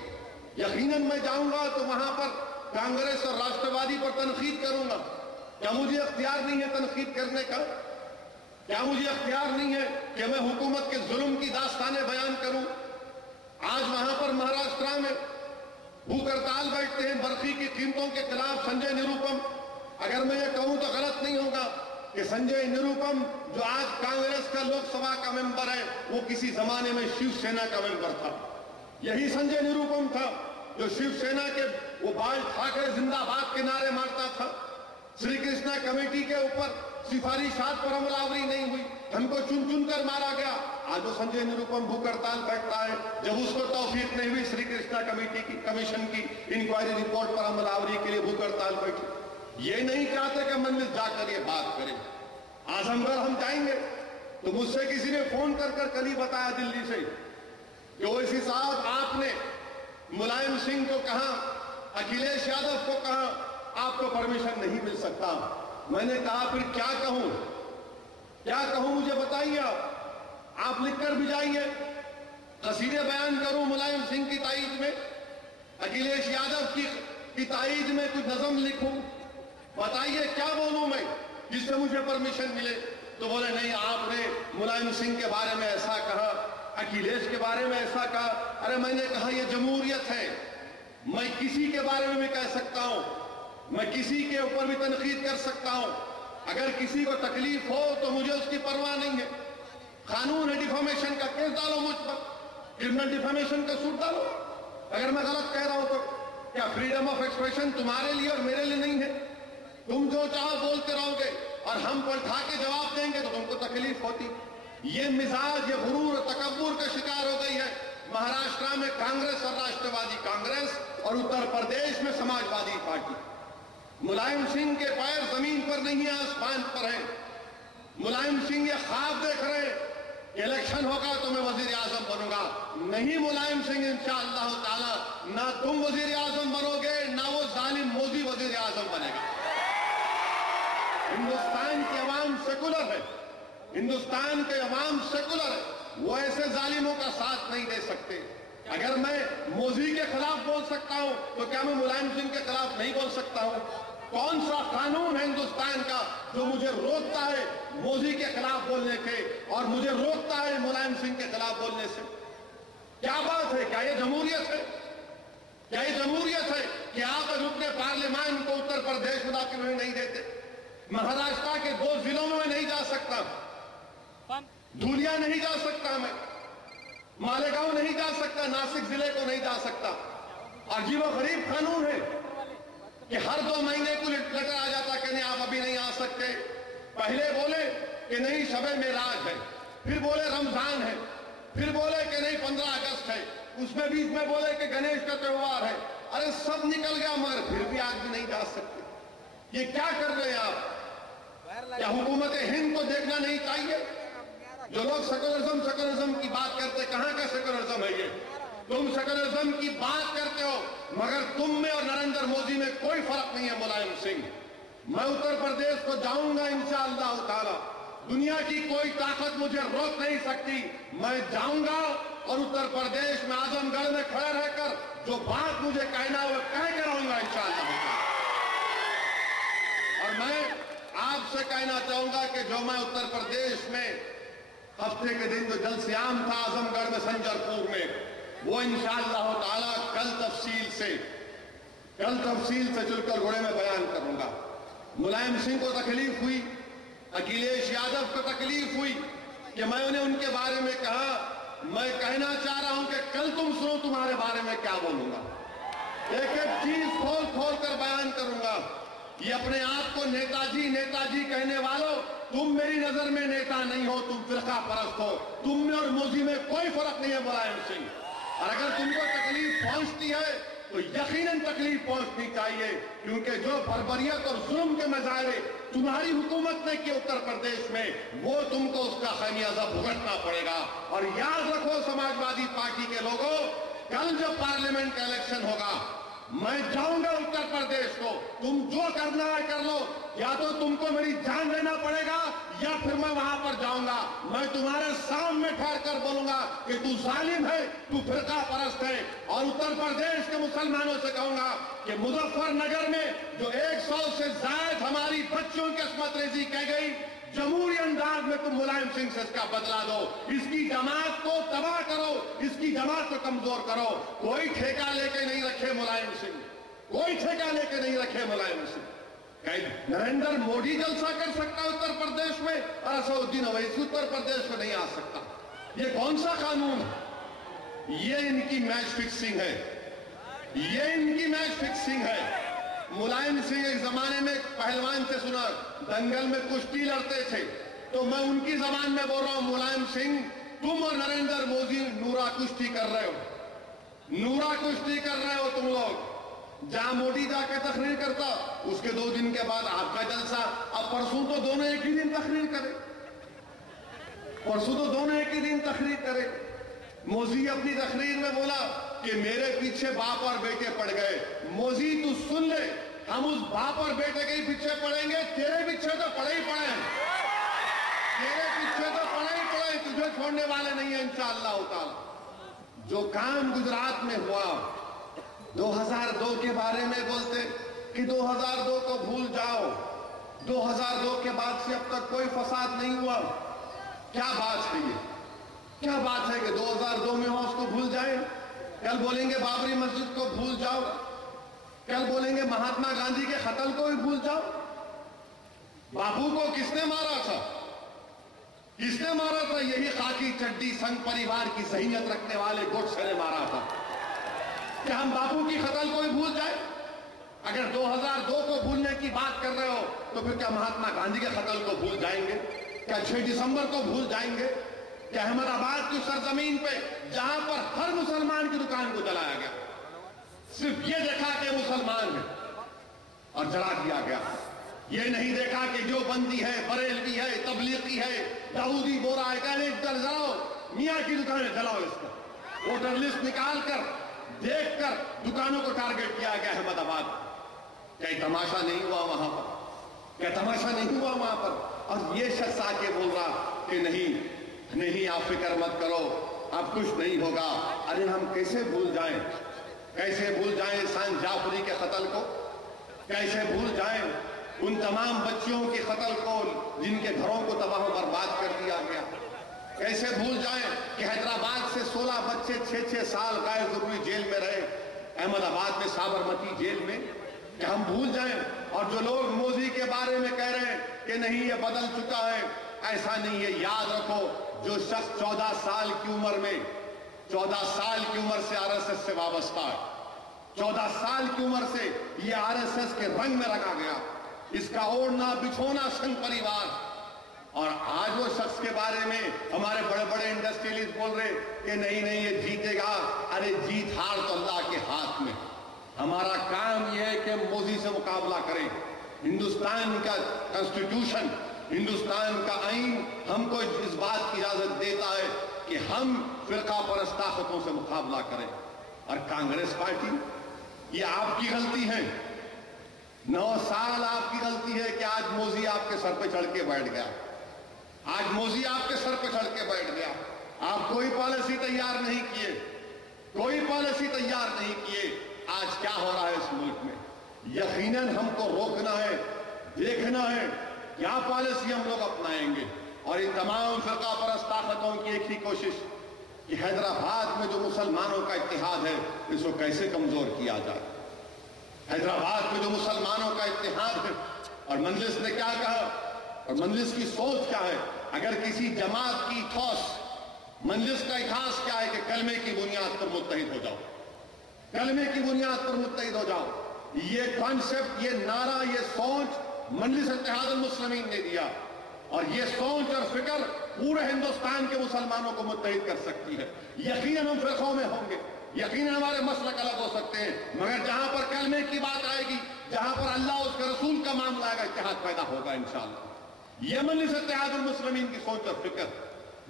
یقیناً میں جاؤں گا تو وہاں پر کانگریس اور راشٹروادی پر تنقید کروں گا۔ کیا مجھے اختیار نہیں ہے تنقید کرنے کا؟ کیا مجھے اختیار نہیں ہے کہ میں حکومت کے ظلم کی داستانیں بیان کروں؟ آج وہاں پر مہاراشٹرا میں بھوک ہڑتال بیٹھتے ہیں برقی کی قیمتوں کے خلاف سنجے نروپم. اگر میں یہ کہوں تو غلط نہیں ہوگا کہ سنجے نروپم جو آج کانگریس کا لوک سبھا کا ممبر ہے وہ کسی زمانے میں شیو سینا کا ممبر تھا. یہی سنجے نروپم تھا جو شیو سینا کے وہ بال ٹھاکرے زندہ باد کے نعرے مارتا تھا. شری کرشنا کمیٹی کے اوپر سفارشات پر عمل آوری نہیں ہوئی, ہم کو چن چن کر مارا گیا. آج وہ سنجے نروپم بھوک ہڑتال بیٹھتا ہے جب اس کو توفیق نہیں ہوئی شری کرشنا کمیٹی کی کمیشن کی انکوائری رپورٹ پر عمل آوری کے لیے بھوک ہڑتال بیٹھی. یہ نہیں چاہتے کہ مجلس جا کر یہ بات کریں. اعظم گڑھ ہم جائیں گے تو مجھ سے کسی نے فون کر کل ہی بتایا دلی سے کہ اویسی صاحب آپ نے ملائم سنگھ کو کہا, اکھلیش یادو کو کہا آپ کو پرمیشن نہیں مل سکتا. میں نے کہا پھر کیا کہوں مجھے بتائیے. آپ لکھ کر بھی جائیے, قصیدے بیان کروں ملائم سنگھ کی تائید میں, اکھلیش یادو کی تائید میں کچھ نظم لکھوں, بتائیے کیا بولوں میں جس سے مجھے پرمیشن ملے. تو بولے نہیں آپ نے ملائم سنگھ کے بارے میں ایسا کہا, اکھلیش کے بارے میں ایسا کہا. ارے میں نے کہا یہ جمہوریت ہے, میں کسی کے بارے میں بھی کہہ سکتا ہوں, میں کسی کے اوپر بھی تنقید کر سکتا ہوں. اگر کسی کو تکلیف ہو تو مجھے اس کی پرواہ نہیں ہے. قانون ہے ڈیفامیشن کا, کیس ڈالو مجھ پر, کرمنل ڈیفامیشن کا سوٹ ڈالو. اگر میں غلط کہہ رہا ہوں تو کیا فریڈم آف ایکسپریشن تمہارے لیے اور میرے لیے نہیں ہے؟ تم جو چاہو بولتے رہو گے اور ہم پلٹا کے جواب دیں گے تو تم کو تکلیف ہوتی. یہ مزاج, یہ غرور اور تکبر کا شکار ہو گئی ہے مہاراشٹرا میں کانگریس اور راشٹروادی کانگریس, اور اتر پردیش میں سماجوادی پارٹی. ملائم سنگھ کے پیر زمین پر نہیں ہیں, آسمان پر ہیں. ملائم سنگھ یہ خواب دیکھ رہے ہیں کہ الیکشن ہوگا تو میں وزیر اعظم بنوں گا. نہیں ملائم سنگھ انشاءاللہ تعالی نہ تم وزیر اعظم بنو گے نہ وہ ظالم مودی وزیر اعظم بنے گا. ہندوستان کی عوام سیکولر ہے, ہندوستان کے عوام سیکولر ہے, وہ ایسے ظالموں کا ساتھ نہیں دے سکتے. اگر میں مودی کے خلاف بول سکتا ہوں تو کیا میں ملائم سنگھ کے خلاف نہیں بول سکتا ہوں؟ کون سا قانون ہے ہندوستان کا جو مجھے روکتا ہے مودی کے خلاف بولنے کے اور مجھے روکتا ہے ملائم سنگھ کے خلاف بولنے سے؟ کیا بات ہے؟ کیا یہ جمہوریت ہے؟ کیا یہ جمہوریت ہے کہ آپ رکن پارلیمان کو اتر پردیش میں داخل ہونے نہیں دیتے؟ مہاراشٹرا کے 2 ضلعوں میں نہیں جا سکتا, دھولیا نہیں جا سکتا, میں مالیگاؤں نہیں جا سکتا, ناسک ضلع کو نہیں جا سکتا. عجیب و غریب قانون ہے کہ ہر 2 مہینے کو لیٹر آ جاتا کہ نہیں آپ ابھی نہیں آ سکتے. پہلے بولے کہ نہیں شب معراج ہے, پھر بولے رمضان ہے, پھر بولے کہ نہیں 15 اگست ہے, اس میں بیچ میں بولے کہ گنیش کا تہوار ہے. ارے سب نکل گیا مگر پھر بھی آج بھی نہیں جا سکتے. یہ کیا کر رہے ہیں آپ؟ کیا حکومت ہند کو دیکھنا نہیں چاہیے؟ جو لوگ سیکولرزم کی بات کرتے, کہاں کا سیکولرزم ہے یہ؟ تم سیکولرزم کی بات کرتے ہو مگر تم میں اور نریندر مودی میں کوئی فرق نہیں ہے. ملائم سنگھ, میں اتر پردیش کو جاؤں گا انشاءاللہ تعالی. دنیا کی کوئی طاقت مجھے روک نہیں سکتی. میں جاؤں گا اور اتر پردیش میں اعظم گڑھ میں کھڑے رہ کر جو بات مجھے کہنا ہے وہ کہہ کے رہوں گا انشاءاللہ. اور میں آپ سے کہنا چاہوں گا کہ جو میں اتر پردیش میں ہفتے کے دن جو جلسہ عام تھا اعظم گڑھ میں سنجر پور میں, وہ انشاءاللہ تعالی کل تفصیل سے چل کر گھوڑے میں بیان کروں گا. ملائم سنگھ کو تکلیف ہوئی, اکھلیش یادو کو تکلیف ہوئی کہ میں انہیں ان کے بارے میں کہا. میں کہنا چاہ رہا ہوں کہ کل تم سنو تمہارے بارے میں کیا بولوں گا. ایک ایک چیز کھول کر بیان کروں گا. یہ اپنے آپ کو نیتا جی کہنے والوں, تم میری نظر میں نیتا نہیں ہو, تم فرقہ پرست ہو. تم میں اور مودی میں کوئی فرق نہیں ہے ملائم سنگھ. اور اگر تم کو تکلیف پہنچتی ہے تو یقیناً تکلیف پہنچنی چاہیے, کیونکہ جو بربریت اور ظلم کے مظاہرے تمہاری حکومت نے کیے اتر پردیش میں, وہ تم کو اس کا خمیازہ بھگتنا پڑے گا. اور یاد رکھو سماجوادی پارٹی کے لوگوں, کل جب پارلیمنٹ کا الیکشن ہوگا میں جاؤں گا اتر پردیش کو, تم جو کرنا ہے کر لو, یا تو تم کو میری جان دینا پڑے گا یا پھر میں وہاں پر جاؤں گا. میں تمہارے سامنے ٹھہر کر بولوں گا کہ تو ظالم ہے, تو فرقہ پرست ہے. اور اتر پردیش کے مسلمانوں سے کہوں گا کہ مظفر نگر میں جو 100 سے زائد ہماری بچیوں کی عصمت ریزی کی گئی, जमहूरी अंदाज में तुम मुलायम सिंह से इसका बदला दो, इसकी जमात को तबाह करो, इसकी जमात को कमजोर करो। कोई ठेका लेके नहीं रखे मुलायम सिंह, कोई ठेका लेके नहीं रखे मुलायम सिंह। नरेंद्र मोदी जलसा कर सकता है उत्तर प्रदेश में और असदुद्दीन ओवैसी उत्तर प्रदेश में नहीं आ सकता। ये कौन सा कानून है? ये इनकी मैच फिक्सिंग है, ये इनकी मैच फिक्सिंग है। मुलायम सिंह एक जमाने में पहलवान से सुना, दंगल में कुश्ती लड़ते थे, तो मैं उनकी जबान में बोल रहा हूं, मुलायम सिंह तुम और नरेंद्र मोदी नूरा कुश्ती कर रहे हो, नूरा कुश्ती कर रहे हो तुम लोग। जहां मोदी जाके तकरीर करता, उसके 2 दिन के बाद आपका जलसा। अब परसों तो दोनों एक ही दिन तकरीर करे, परसों तो दोनों एक ही दिन तकरीर करे। मोदी अपनी तकरीर में बोला कि मेरे पीछे बाप और बेटे पड़ गए। मोदी तू सुन ले, हम उस बाप और बेटे के ही पीछे पड़ेंगे, तेरे पीछे तो पड़े ही पड़े, तेरे पीछे तो पड़े ही पड़े, तुझे छोड़ने वाले नहीं है इंशाअल्लाह ताला। जो काम गुजरात में हुआ, 2002 के बारे में बोलते कि 2002 को भूल जाओ, 2002 के बाद से अब तक कोई फसाद नहीं हुआ। क्या बात है ये, क्या बात है कि 2002 में हो उसको भूल जाए? कल बोलेंगे बाबरी मस्जिद को भूल जाओ, कल बोलेंगे महात्मा गांधी के कत्ल को भी भूल जाओ। बापू को किसने मारा था? किसने मारा था? यही खाकी चड्डी संघ परिवार की ज़हीनियत रखने वाले गोडसे ने मारा था। क्या हम बापू की कत्ल को भी भूल जाए? अगर 2002 को भूलने की बात कर रहे हो तो फिर क्या महात्मा गांधी के कत्ल को भूल जाएंगे? क्या 6 दिसंबर को भूल जाएंगे? क्या अहमदाबाद की सरजमीन पे जहां पर हर मुसलमान की दुकान को जलाया गया, सिर्फ ये देखा कि मुसलमान है और जला दिया गया, ये नहीं देखा कि जो बंदी है, बरेलवी है, तबलीगी है, दाऊदी बोरा है, कहने जलाओ, मियां की दुकानें जलाओ, इसको वोटर लिस्ट निकाल कर देखकर दुकानों को टारगेट किया गया अहमदाबाद। क्या तमाशा नहीं हुआ वहां पर? क्या तमाशा नहीं हुआ वहां पर? और ये शख्स आके बोल रहा कि नहीं नहीं, आप फिक्र मत करो, अब कुछ नहीं होगा। अरे हम कैसे भूल जाएं, कैसे भूल जाएं इंसान जाफरी के कत्ल को, कैसे भूल जाएं उन तमाम बच्चियों के कत्ल को जिनके घरों को तबाह बर्बाद कर दिया गया, कैसे भूल जाएं कि हैदराबाद से 16 बच्चे 6-6 साल गैर जरूरी जेल में रहे, अहमदाबाद में साबरमती जेल में। क्या हम भूल जाएं? और जो लोग मोदी के बारे में कह रहे हैं कि नहीं ये बदल चुका है, ऐसा नहीं है। याद रखो, जो शख्स 14 साल की उम्र में, 14 साल की उम्र से आरएसएस से वाबस्ता है, 14 साल की उम्र से ये आरएसएस के रंग में रखा गया, इसका ओढ़ना बिछोना संघ परिवार, और आज वो शख्स के बारे में हमारे बड़े बड़े इंडस्ट्रियलिस्ट बोल रहे कि नहीं नहीं ये जीतेगा। अरे जीत हार तो अल्लाह के हाथ में। हमारा काम यह है कि मोदी से मुकाबला करें। हिंदुस्तान का कॉन्स्टिट्यूशन, हिंदुस्तान का आईन हमको इस बात की इजाजत देता है कि हम फिरका परस्त ताकतों से मुकाबला करें। और कांग्रेस पार्टी, ये आपकी गलती है, 9 साल आपकी गलती है कि आज मोदी आपके सर पे चढ़ के बैठ गया, आज मोदी आपके सर पे चढ़ के बैठ गया। आप कोई पॉलिसी तैयार नहीं किए, कोई पॉलिसी तैयार नहीं किए। आज क्या हो रहा है इस मुल्क में, यकीनन हमको रोकना है, देखना है क्या पॉलिसी हम लोग अपनाएंगे। और इन तमाम फिरका परस्त ताकतों की एक ही कोशिश कि हैदराबाद में जो मुसलमानों का इत्तेहाद है इसको कैसे कमजोर किया जाए। हैदराबाद में जो मुसलमानों का इत्तेहाद है, और मजलिस ने क्या कहा, और मजलिस की सोच क्या है, अगर किसी जमात की ठोस, मजलिस का इतिहास क्या है कि कलमे की बुनियाद पर मुत्तहिद हो जाओ, कलमे की बुनियाद पर मुत्तहिद हो जाओ। ये कॉन्सेप्ट, ये नारा, ये सोच मजलिस इत्तेहादुल मुस्लिमीन ने दिया, और ये सोच और फिक्र पूरे हिंदुस्तान के मुसलमानों को मुत्तहिद कर सकती है। यकीनन हम फिरकों में होंगे, यकीनन हमारे मसलक अलग हो सकते हैं, मगर जहां पर कलमे की बात आएगी, जहां पर अल्लाह उसके रसूल का मामला आएगा, इत्तेहाद पैदा होगा इंशाअल्लाह। ये मजलिस इत्तेहादुल मुस्लिमीन की सोच और फिक्र।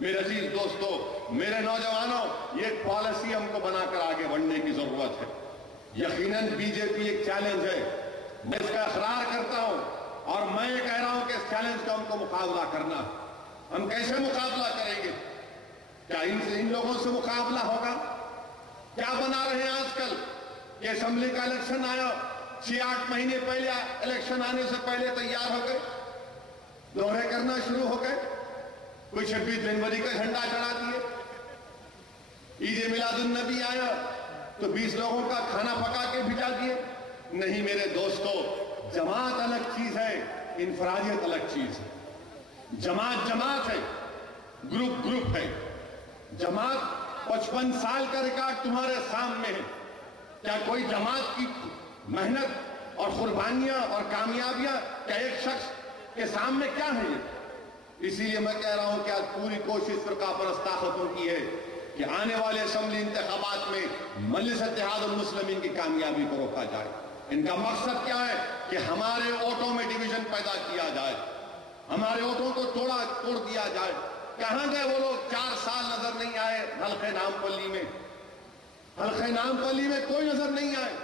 मेरे अजीज दोस्तों, मेरे नौजवानों, ये पॉलिसी हमको बनाकर आगे बढ़ने की जरूरत है। यकीनन बीजेपी एक चैलेंज है, मैं इसका इकरार करता हूं, और मैं ये कह रहा हूं कि इस चैलेंज का हमको मुकाबला करना। हम कैसे मुकाबला करेंगे? क्या इन लोगों से मुकाबला होगा? क्या बना रहे हैं आजकल कि असेंबली का इलेक्शन आया, 6-8 महीने पहले इलेक्शन आने से पहले तैयार हो गए। दोहरे करना शुरू हो गए। कोई 26 जनवरी का झंडा चढ़ा दिए, ईद मिलादुन नबी आया तो 20 लोगों का खाना पका के भिजा दिए। नहीं मेरे दोस्तों, जमात अलग चीज है, इनफरादियत अलग चीज है। जमात जमात है, ग्रुप ग्रुप है। जमात 55 साल का रिकॉर्ड तुम्हारे सामने है। क्या कोई जमात की मेहनत और कुर्बानियां और कामयाबियां क्या एक शख्स के सामने क्या है? इसीलिए मैं कह रहा हूं कि आज पूरी कोशिश फिरका परस्त ताकतों की है कि आने वाले असेंबली इंतखाबात में मजलिस इत्तेहादुल मुस्लिमीन की कामयाबी को रोका जाए। इनका मकसद क्या है कि हमारे वोटों में डिवीजन पैदा किया जाए, हमारे वोटों को तोड़ दिया जाए। कहां गए वो लोग? 4 साल नजर नहीं आए हल्के नामपल्ली में। हल्के नामपल्ली में कोई नजर नहीं आए।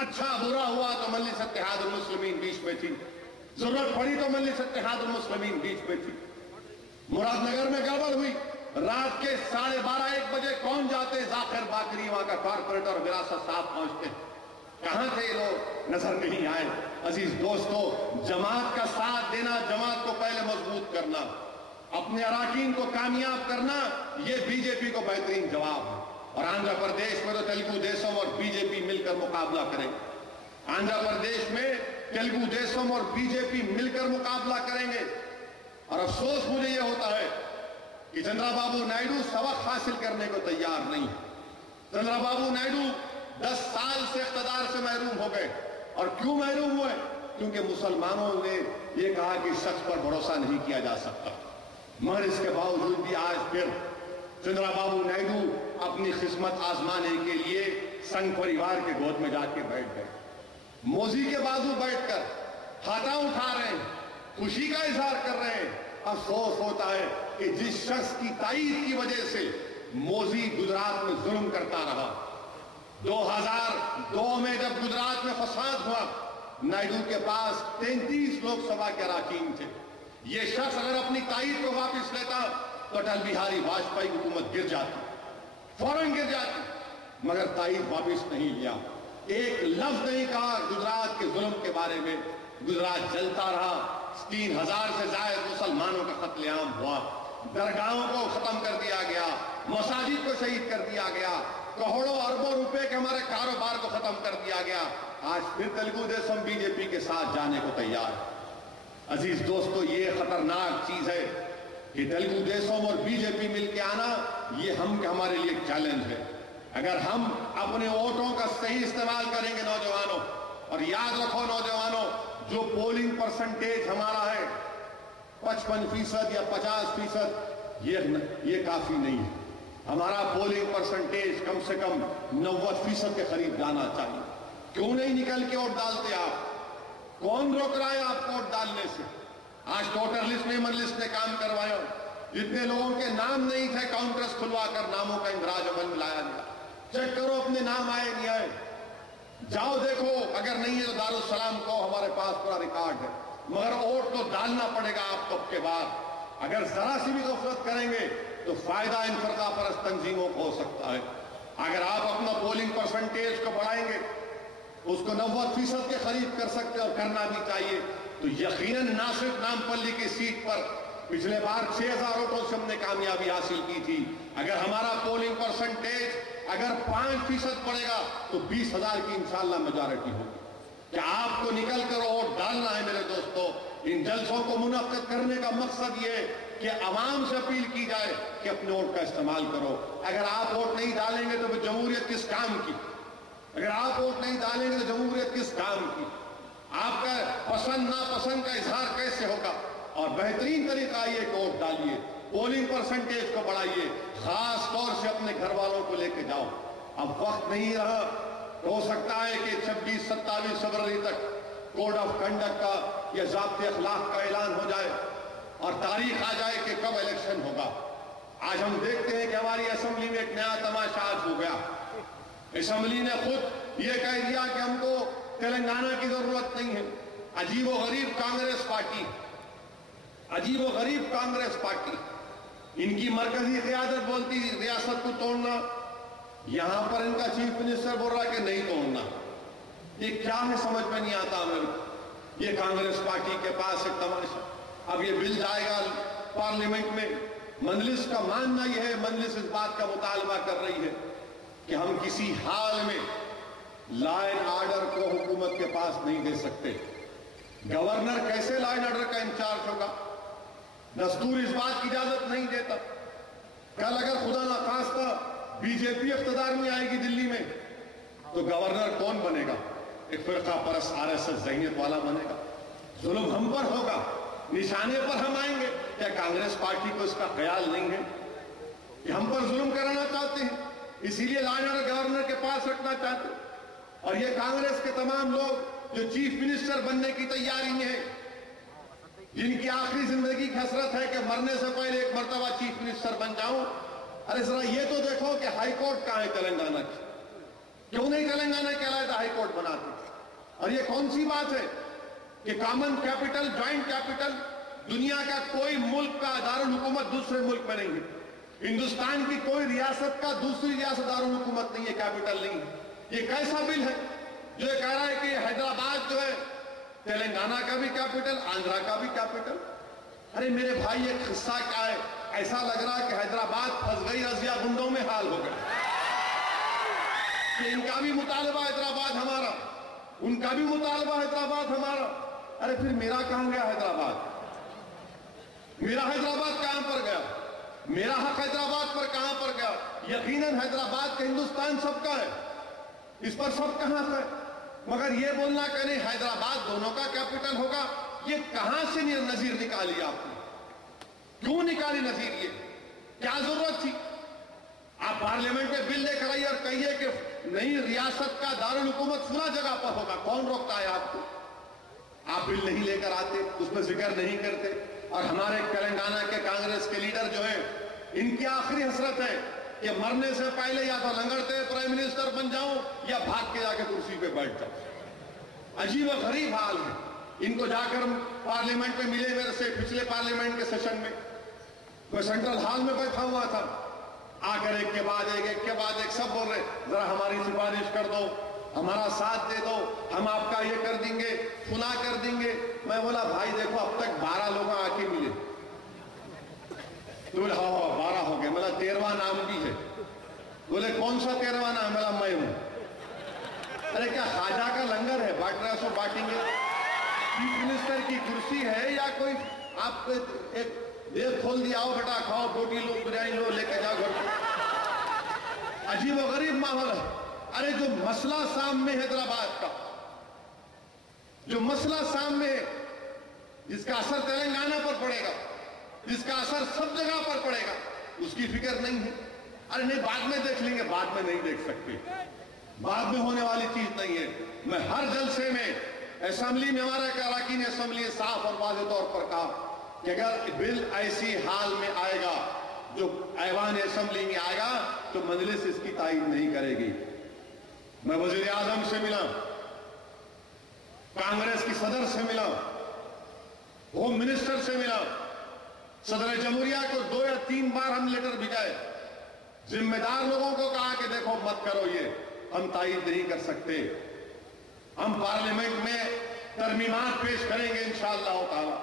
अच्छा बुरा हुआ तो मजलिस इत्तेहादुल मुस्लिमीन बीच में थी, जरूरत पड़ी तो मजलिस इत्तेहादुल मुस्लिमीन बीच में थी। मुरादनगर में गड़बड़ हुई, रात के 12:30-1 बजे कौन जाते? जाकिर बाकरी वहां का कॉर्पोरेटर विरासत साहब पहुंचते। कहां थे ये लोग? नजर नहीं आए। अजीज दोस्तों, जमात का साथ देना, जमात को पहले मजबूत करना, अपने अराकीन को कामयाब करना, यह बीजेपी को बेहतरीन जवाब है। और आंध्र प्रदेश में तो तेलुगु देशम और बीजेपी मिलकर मुकाबला करेंगे। आंध्र प्रदेश में तेलुगु देशम और बीजेपी मिलकर मुकाबला करेंगे। और अफसोस मुझे यह होता है कि चंद्रबाबू नायडू सबक हासिल करने को तैयार नहीं। चंद्रबाबू नायडू 10 साल से इख्तिदार से महरूम हो गए। और क्यों महरूम हुए? क्योंकि मुसलमानों ने यह कहा कि शख्स पर भरोसा नहीं किया जा सकता। मगर इसके बावजूद भी आज फिर चंद्रबाबू नायडू अपनी किस्मत आजमाने के लिए संघ परिवार के गोद में जाके बैठ गए। मोदी के बाजू बैठकर हाथा उठा रहे हैं, खुशी का इजहार कर रहे हैं। अफसोस होता है कि जिस शख्स की ताईद की वजह से मोदी गुजरात में जुल्म करता रहा, 2002 में जब गुजरात में फसाद हुआ, नायडू के पास 33 लोकसभा के अराकीन थे। ये शख्स अगर अपनी ताईद को वापस लेता तो अटल बिहारी वाजपेयी की हुकूमत गिर जाती, फौरन गिर जाती। मगर ताईद वापस नहीं लिया, एक लफ्ज नहीं कहा गुजरात के जुल्म के बारे में। गुजरात जलता रहा, 3000 से ज्यादा मुसलमानों का कत्लेआम हुआ, दरगाहों को खत्म कर दिया गया, मसाजिद को शहीद कर दिया गया, करोड़ों अरबों रुपए के हमारे कारोबार को खत्म कर दिया गया। आज फिर तेलुगु देशम बीजेपी के साथ जाने को तैयार है। अजीज दोस्तों, ये खतरनाक चीज है कि तेलुगु देशम और बीजेपी मिलकर आना, ये हमारे लिए चैलेंज है। अगर हम अपने वोटों का सही इस्तेमाल करेंगे नौजवानों, और याद रखो नौजवानों, जो पोलिंग परसेंटेज हमारा है 55% या 50%, ये काफी नहीं है। हमारा पोलिंग परसेंटेज कम से कम 90% के करीब जाना चाहिए। क्यों नहीं निकल के वोट डालते आप? कौन रोक रहा है आपको वोट डालने से? आज वोटर लिस्ट में मजलिस ने काम करवाया, जितने लोगों के नाम नहीं थे काउंटर्स खुलवा कर नामों का इंदराज अमल में लाया गया। चेक करो अपने नाम आए नहीं आए, जाओ देखो, अगर नहीं है तो दारुल सलाम को हमारे पास पूरा रिकॉर्ड है। मगर वोट तो डालना पड़ेगा आपको के बाद। अगर जरा सी भी गफलत करेंगे तो फायदा इन फरका परस्त तंजीमों को हो सकता है। अगर आप अपना पोलिंग परसेंटेज को बढ़ाएंगे, उसको 90% के करीब कर सकते और करना भी चाहिए, तो यकीनन नासिर नामपल्ली की सीट पर पिछले बार 6000 वोटों से हमने कामयाबी हासिल की थी। अगर हमारा पोलिंग परसेंटेज अगर 5% पड़ेगा तो 20,000 की इंशाअल्लाह मेजॉरिटी होगी। क्या आपको निकल कर वोट डालना है मेरे दोस्तों? इन जलसों को मुनक्किद करने का मकसद ये है कि आवाम से अपील की जाए कि अपने वोट का इस्तेमाल करो। अगर आप वोट नहीं डालेंगे तो फिर जमहूरियत किस काम की? अगर आप वोट नहीं डालेंगे तो जमहूरियत किस काम की? आपका पसंद नापसंद का इजहार कैसे होगा? और बेहतरीन तरीका ये कि वोट डालिए, पोलिंग परसेंटेज को बढ़ाइए, खास तौर से अपने घर वालों को लेके जाओ। अब वक्त नहीं रहा, हो सकता है कि 26-27 फरवरी तक कोड ऑफ कंडक्ट का या ज़ाब्ते अखलाक का ऐलान हो जाए और तारीख आ जाए कि कब इलेक्शन होगा। आज हम देखते हैं कि हमारी असेंबली में एक नया तमाशा आज हो गया। असेंबली ने खुद ये कह दिया कि हमको तेलंगाना की जरूरत नहीं है। अजीबो गरीब कांग्रेस पार्टी, अजीबो गरीब कांग्रेस पार्टी, इनकी मरकजी क़यादत बोलती रियासत को तोड़ना, यहां पर इनका चीफ मिनिस्टर बोल रहा कि नहीं तोड़ना। ये क्या है समझ में नहीं आता मेरे को। ये कांग्रेस पार्टी के पास एक तमाशा। अब ये बिल जाएगा पार्लियामेंट में। मजलिस का मानना यह है, मजलिस इस बात का मुतालबा कर रही है कि हम किसी हाल में लॉ एंड ऑर्डर को हुकूमत के पास नहीं दे सकते। गवर्नर कैसे लॉ एंड ऑर्डर का इंचार्ज होगा? दस्तूर इस बात की इजाजत नहीं देता। कल अगर खुदा ना खास्ता बीजेपी इख्तिदार में आएगी दिल्ली में, तो गवर्नर कौन बनेगा? एक फिरका परस्त आरएसएस ज़हनियत वाला बनेगा। जुल्म हम पर होगा, निशाने पर हम आएंगे। क्या कांग्रेस पार्टी को इसका ख्याल नहीं है कि हम पर जुल्म कराना चाहते हैं, इसीलिए लॉ एंड ऑर्डर गवर्नर के पास रखना चाहते हैं? और ये कांग्रेस के तमाम लोग जो चीफ मिनिस्टर बनने की तैयारी में है, जिनकी आखिरी जिंदगी की हसरत है कि मरने से पहले एक मर्तबा चीफ मिनिस्टर बन जाऊं, अरे जरा ये तो देखो कि हाई कोर्ट कहां है तेलंगाना की? क्यों नहीं तेलंगाना के अलग हाई कोर्ट बनाते? और ये कौन सी बात है कि कॉमन कैपिटल, ज्वाइंट कैपिटल, दुनिया का कोई मुल्क का दारुल हुकूमत दूसरे मुल्क में नहीं है। हिंदुस्तान की कोई रियासत का दूसरी रियासत दारुल हुकूमत नहीं है, कैपिटल नहीं है। ये कैसा बिल है जो ये कह रहा है कि हैदराबाद जो है तेलंगाना का भी कैपिटल, आंध्रा का भी कैपिटल? अरे मेरे भाई, एक किस्सा क्या है, ऐसा लग रहा है कि हैदराबाद फंस गई रजिया गुंडों में हाल हो गया कि इनका भी मुतालबा हैदराबाद हमारा, उनका भी मुतालबा हैदराबाद हमारा। अरे फिर मेरा कहां गया हैदराबाद? मेरा हैदराबाद कहां पर गया? मेरा हक हैदराबाद पर कहां पर गया? यकीनन हैदराबाद का हिंदुस्तान सबका है, इस पर सब कहां है। मगर ये बोलना कि नहीं हैदराबाद दोनों का कैपिटल होगा, ये कहां से नजीर निकाली आपने? क्यों निकाली नजीर? ये क्या जरूरत थी? आप पार्लियामेंट में बिल लेकर आइए और कहिए कि नई रियासत का दारुल हुकूमत फला जगह पर होगा। कौन रोकता है आपको? आप बिल नहीं लेकर आते, उसमें जिक्र नहीं करते। और हमारे तेलंगाना के कांग्रेस के लीडर जो है, इनकी आखिरी हसरत है कि मरने से पहले या तो लंगड़ते प्राइम मिनिस्टर बन जाऊं या भाग के जाके कुर्सी पे बैठ जाऊं। अजीब और गरीब हाल है। इनको जाकर पार्लियामेंट में मिले मेरे से पिछले पार्लियामेंट के सेशन में, मैं सेंट्रल हॉल में बैठा हुआ था, आकर एक के बाद एक सब बोल रहे जरा हमारी सिफारिश कर दो, हमारा साथ दे दो, हम आपका ये कर देंगे, फुला कर देंगे। मैं बोला भाई देखो, अब तक 12 लोग आके मिले। तो बोले हाँ 12 हो गए। बोला 13वां नाम भी है। बोले कौन सा 13वां नाम? बोला मैं हूं। अरे क्या खाजा का लंगर है, बांट रहे सो बांटेंगे? चीफ मिनिस्टर की कुर्सी है या कोई आप एक देव खोल दिया, आओ बेटा खाओ, रोटी लो, बिरयानी लो, लेके जाओ घर को। अजीब और गरीब माहौल है। अरे जो मसला सामने हैदराबाद का, जो मसला सामने है, जिसका असर तेलंगाना पर पड़ेगा, जिसका असर सब जगह पर पड़ेगा, उसकी फिक्र नहीं है। अरे नहीं बाद में देख लेंगे, बाद में नहीं देख सकते, बाद में होने वाली चीज नहीं है। मैं हर जलसे में असेंबली में हमारा अरकान असेंबली साफ और वाज़ेह तौर पर कहा कि अगर बिल ऐसी हाल में आएगा जो ऐवान असेंबली में आएगा तो मजलिस इसकी तायीद नहीं करेगी। मैं वजीर आजम से मिला, कांग्रेस की सदर से मिला, होम मिनिस्टर से मिला, सदर जमहूरिया को 2 या 3 बार हम लेटर भिजाए, जिम्मेदार लोगों को कहा कि देखो मत करो, ये हम तायीद नहीं कर सकते। हम पार्लियामेंट में तरमीमात पेश करेंगे इंशाअल्लाह ताला।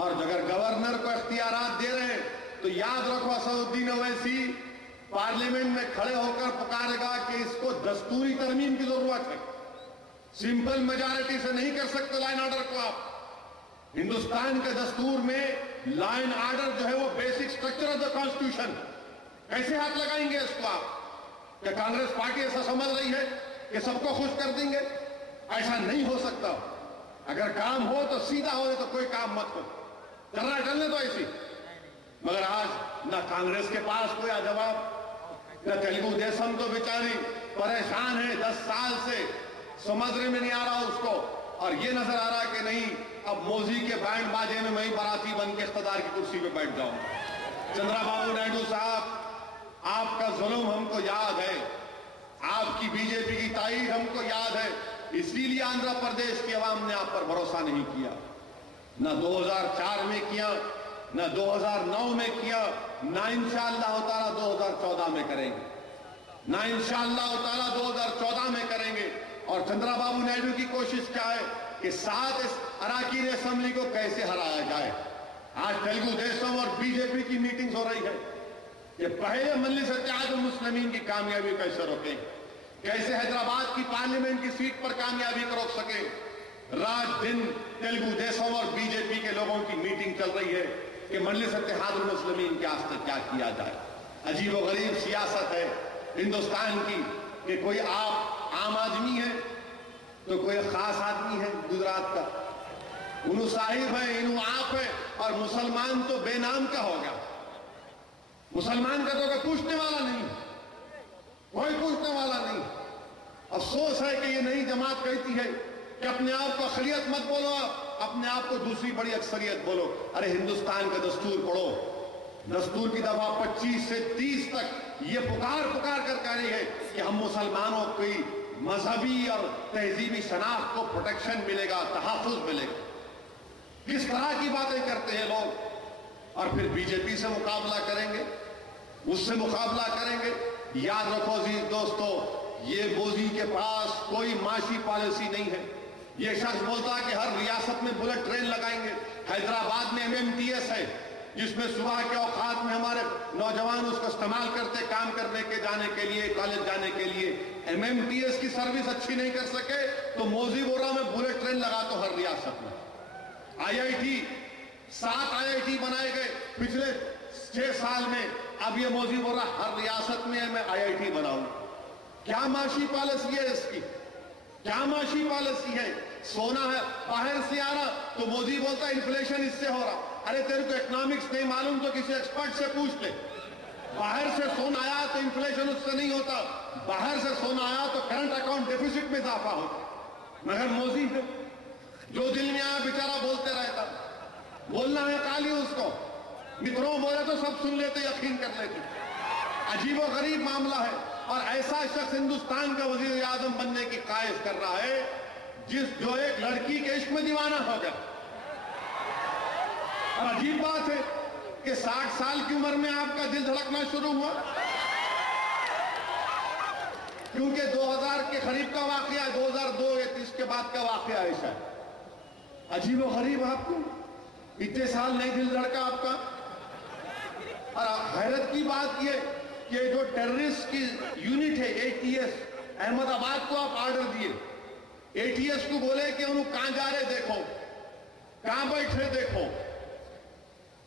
और अगर गवर्नर को इख्तियारात दे रहे हैं तो याद रखो असदुद्दीन ओवैसी पार्लियामेंट में खड़े होकर पुकारेगा कि इसको दस्तूरी तरमीम की जरूरत है। सिंपल मेजॉरिटी से नहीं कर सकते लॉ एंड ऑर्डर को आप। हिंदुस्तान के दस्तूर में लॉ एंड ऑर्डर जो है वो basic structure of the constitution, कैसे हाथ लगाएंगे इसको आप? क्या कांग्रेस पार्टी ऐसा समझ रही है कि सबको खुश कर देंगे? ऐसा नहीं हो सकता। अगर काम हो तो सीधा हो, तो कोई काम मत हो, करना चलने तो ऐसी। मगर आज ना कांग्रेस के पास कोई जवाब, न तेलुगु देशम तो बेचारी परेशान है 10 साल से, समझ में नहीं आ रहा उसको। और ये नजर आ रहा कि नहीं अब मोदी के बैंड बाजे में मैं ही बाराती बन के इख्तिदार की कुर्सी पे बैठ जाऊं। चंद्रबाबू नायडू साहब, आपका जुल्म हमको याद है, आपकी बीजेपी की ताईद हमको याद है, इसीलिए आंध्र प्रदेश की आवाम ने आप पर भरोसा नहीं किया। ना 2004 में किया, ना 2009 में किया, ना इंशाअल्लाह ताला 2014 में करेंगे, ना इंशाअल्लाह ताला 2014 में करेंगे। और चंद्रबाबू नायडू की कोशिश क्या है कि 7 अरकान असेंबली को कैसे हराया जाए। आज तेलुगु देशम और बीजेपी की मीटिंग्स हो रही है कि पहले मजलिस इत्तेहादुल मुस्लिमीन की कामयाबी कैसे रोकें, कैसे हैदराबाद की पार्लियामेंट की सीट पर कामयाबी को रोक सके। रात दिन तेलुगु देशम और बीजेपी के लोगों की मीटिंग चल रही है कि मजलिस इत्तेहादुल मुस्लिमीन के वास्ते क्या किया जाए। अजीबोगरीब सियासत है हिंदुस्तान की कि कोई आप आम आदमी है तो कोई खास आदमी है गुजरात का, उन्हों साहिब है, इन्हों आप है, और मुसलमान तो बेनाम का हो गया। मुसलमान का तो कोई पूछने वाला नहीं, कोई पूछने वाला नहीं। अफसोस है कि ये नई जमात कहती है कि अपने आप को अक़लियत मत बोलो, अपने आप को दूसरी बड़ी अक्सरियत बोलो। अरे हिंदुस्तान का दस्तूर पढ़ो, दस्तूर की दफा 25 से 30 तक ये पुकार कर कह रही है कि हम मुसलमानों की मजहबी और तहजीबी शनाख्त को प्रोटेक्शन मिलेगा, तहफ़्फ़ुज़ मिलेगा। किस तरह की बातें करते हैं लोग, और फिर बीजेपी से मुकाबला करेंगे, उससे मुकाबला करेंगे। याद रखो जी दोस्तों, ये मोदी के पास कोई माशी पॉलिसी नहीं है। ये शख्स बोलता है कि हर रियासत में बुलेट ट्रेन लगाएंगे। हैदराबाद में MMTS है जिसमें सुबह के औकात में हमारे नौजवान उसको इस्तेमाल करते काम करने के जाने के लिए, कॉलेज जाने के लिए। MMTS की सर्विस अच्छी नहीं कर सके तो मोजीबोरा में बुलेट ट्रेन लगा तो हर रियासत में। IIT 7 IIT बनाए गए पिछले 6 साल में, अब ये मोजीबोरा हर रियासत में मैं IIT बनाऊं। क्या माशी पॉलिसी है इसकी, क्या माशी पॉलिसी है। सोना है बाहर से आ रहा तो मोदी बोलता है इन्फ्लेशन इससे हो रहा। अरे तेरे को इकोनॉमिक्स नहीं मालूम तो किसी एक्सपर्ट से पूछ ले। बाहर से सोना आया तो इन्फ्लेशन उससे नहीं होता, बाहर से सोना आया तो करंट अकाउंट डेफिसिट में इजाफा होता। मगर मोदी है जो दिल में आया बेचारा बोलते रहता, बोलना है काली उसको, मित्रों बोले तो सब सुन लेते, यकीन कर लेते। अजीबो गरीब मामला है। और ऐसा शख्स हिंदुस्तान का वजीर आजम बनने की कायज कर रहा है जो एक लड़की के इश्क में दीवाना हो गया। और अजीब बात है कि 60 साल की उम्र में आपका दिल धड़कना शुरू हुआ, क्योंकि 2000 के करीब का वाकया, 2002 या 30 के बाद का वाकया है शायद। अजीब व गरीब, आपको इतने साल नहीं दिल धड़का आपका। और हैरत की बात यह कि जो टेररिस्ट की यूनिट है ATS, अहमदाबाद को आप ऑर्डर दिए, ATS को बोले कि उन्होंने कहां जा रहे देखो, कहां बैठे देखो।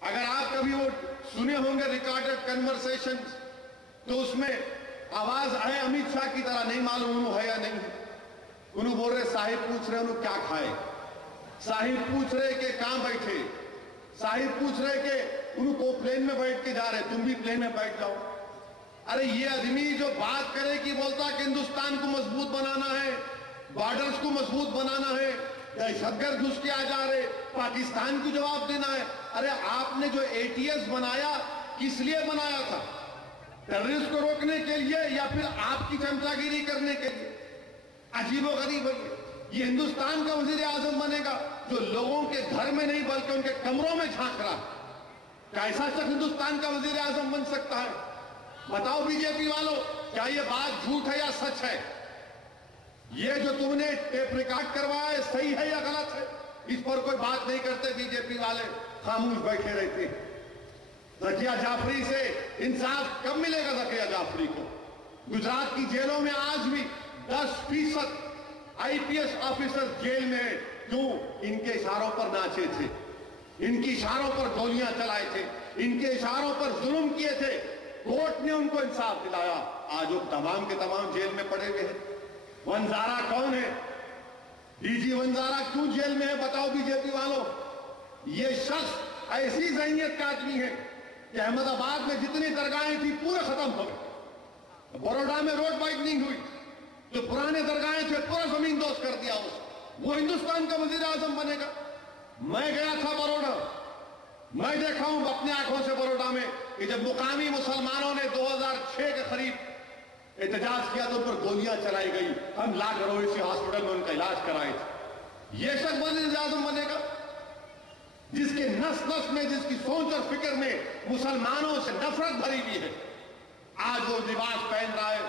अगर आप कभी वो सुने होंगे रिकॉर्डेड कन्वर्सेशन, तो उसमें आवाज है अमित शाह की तरह, नहीं मालूम उन्होंने है या नहीं है। उन्होंने बोल रहे, साहिब पूछ रहे उन्होंने क्या खाए, साहिब पूछ रहे कि कहां बैठे, साहिब पूछ रहे कि उनको प्लेन में बैठ के जा रहे, तुम भी प्लेन में बैठ जाओ। अरे ये आदमी जो बात करे कि बोलता कि हिंदुस्तान को मजबूत बनाना है, बॉर्डर्स को मजबूत बनाना है, दहशतगर्द घुस के आ जा रहे, पाकिस्तान को जवाब देना है। अरे आपने जो ATS बनाया किस लिए बनाया था, टेररिस्ट को रोकने के लिए या फिर आपकी चमचागिरी करने के लिए। अजीबो गरीब है। ये हिंदुस्तान का वजीर आजम बनेगा जो लोगों के घर में नहीं बल्कि उनके कमरों में झांक रहा। कैसा शख्स हिंदुस्तान का वजीर आजम बन सकता है? बताओ बीजेपी वालों, क्या ये बात झूठ है या सच है? ये जो तुमने टेप रिकॉर्ड करवाया है सही है या गलत है? इस पर कोई बात नहीं करते बीजेपी वाले, खामोश बैठे रहते हैं। ज़किया जाफरी से इंसाफ कब मिलेगा? ज़किया जाफरी को गुजरात की जेलों में आज भी 10% IPS ऑफिसर जेल में है। क्यों? इनके इशारों पर नाचे थे, इनके इशारों पर गोलियां चलाए थे, इनके इशारों पर जुल्म किए थे। कोर्ट ने उनको इंसाफ दिलाया, आज वो तमाम के तमाम जेल में पड़े हुए हैं। वंजारा कौन है? DG वंजारा क्यों जेल में है? बताओ बीजेपी वालों। ये शख्स ऐसी ज़हनियत का आदमी है कि अहमदाबाद में जितनी दरगाहें थी पूरे खत्म हो गए। बड़ौदा में रोड वाइडनिंग हुई, जो पुराने दरगाहें थे पूरा जमीन दोस्त कर दिया उसको। वो हिंदुस्तान का वजीर आजम बनेगा। मैं गया था बड़ौदा, मैं देखा हूं अपनी आंखों से बड़ौदा में कि जब मुकामी मुसलमानों ने 2006 के करीब एहतजाज किया तो उन पर गोलियां चलाई गई। हम ला घरोसी हॉस्पिटल में उनका इलाज कराए थे। ये शख्स वजीर आजम बनेगा जिसके नस नस में, जिसकी सोच और फिक्र में मुसलमानों से नफरत भरी हुई है। आज वो लिबास पहन रहा है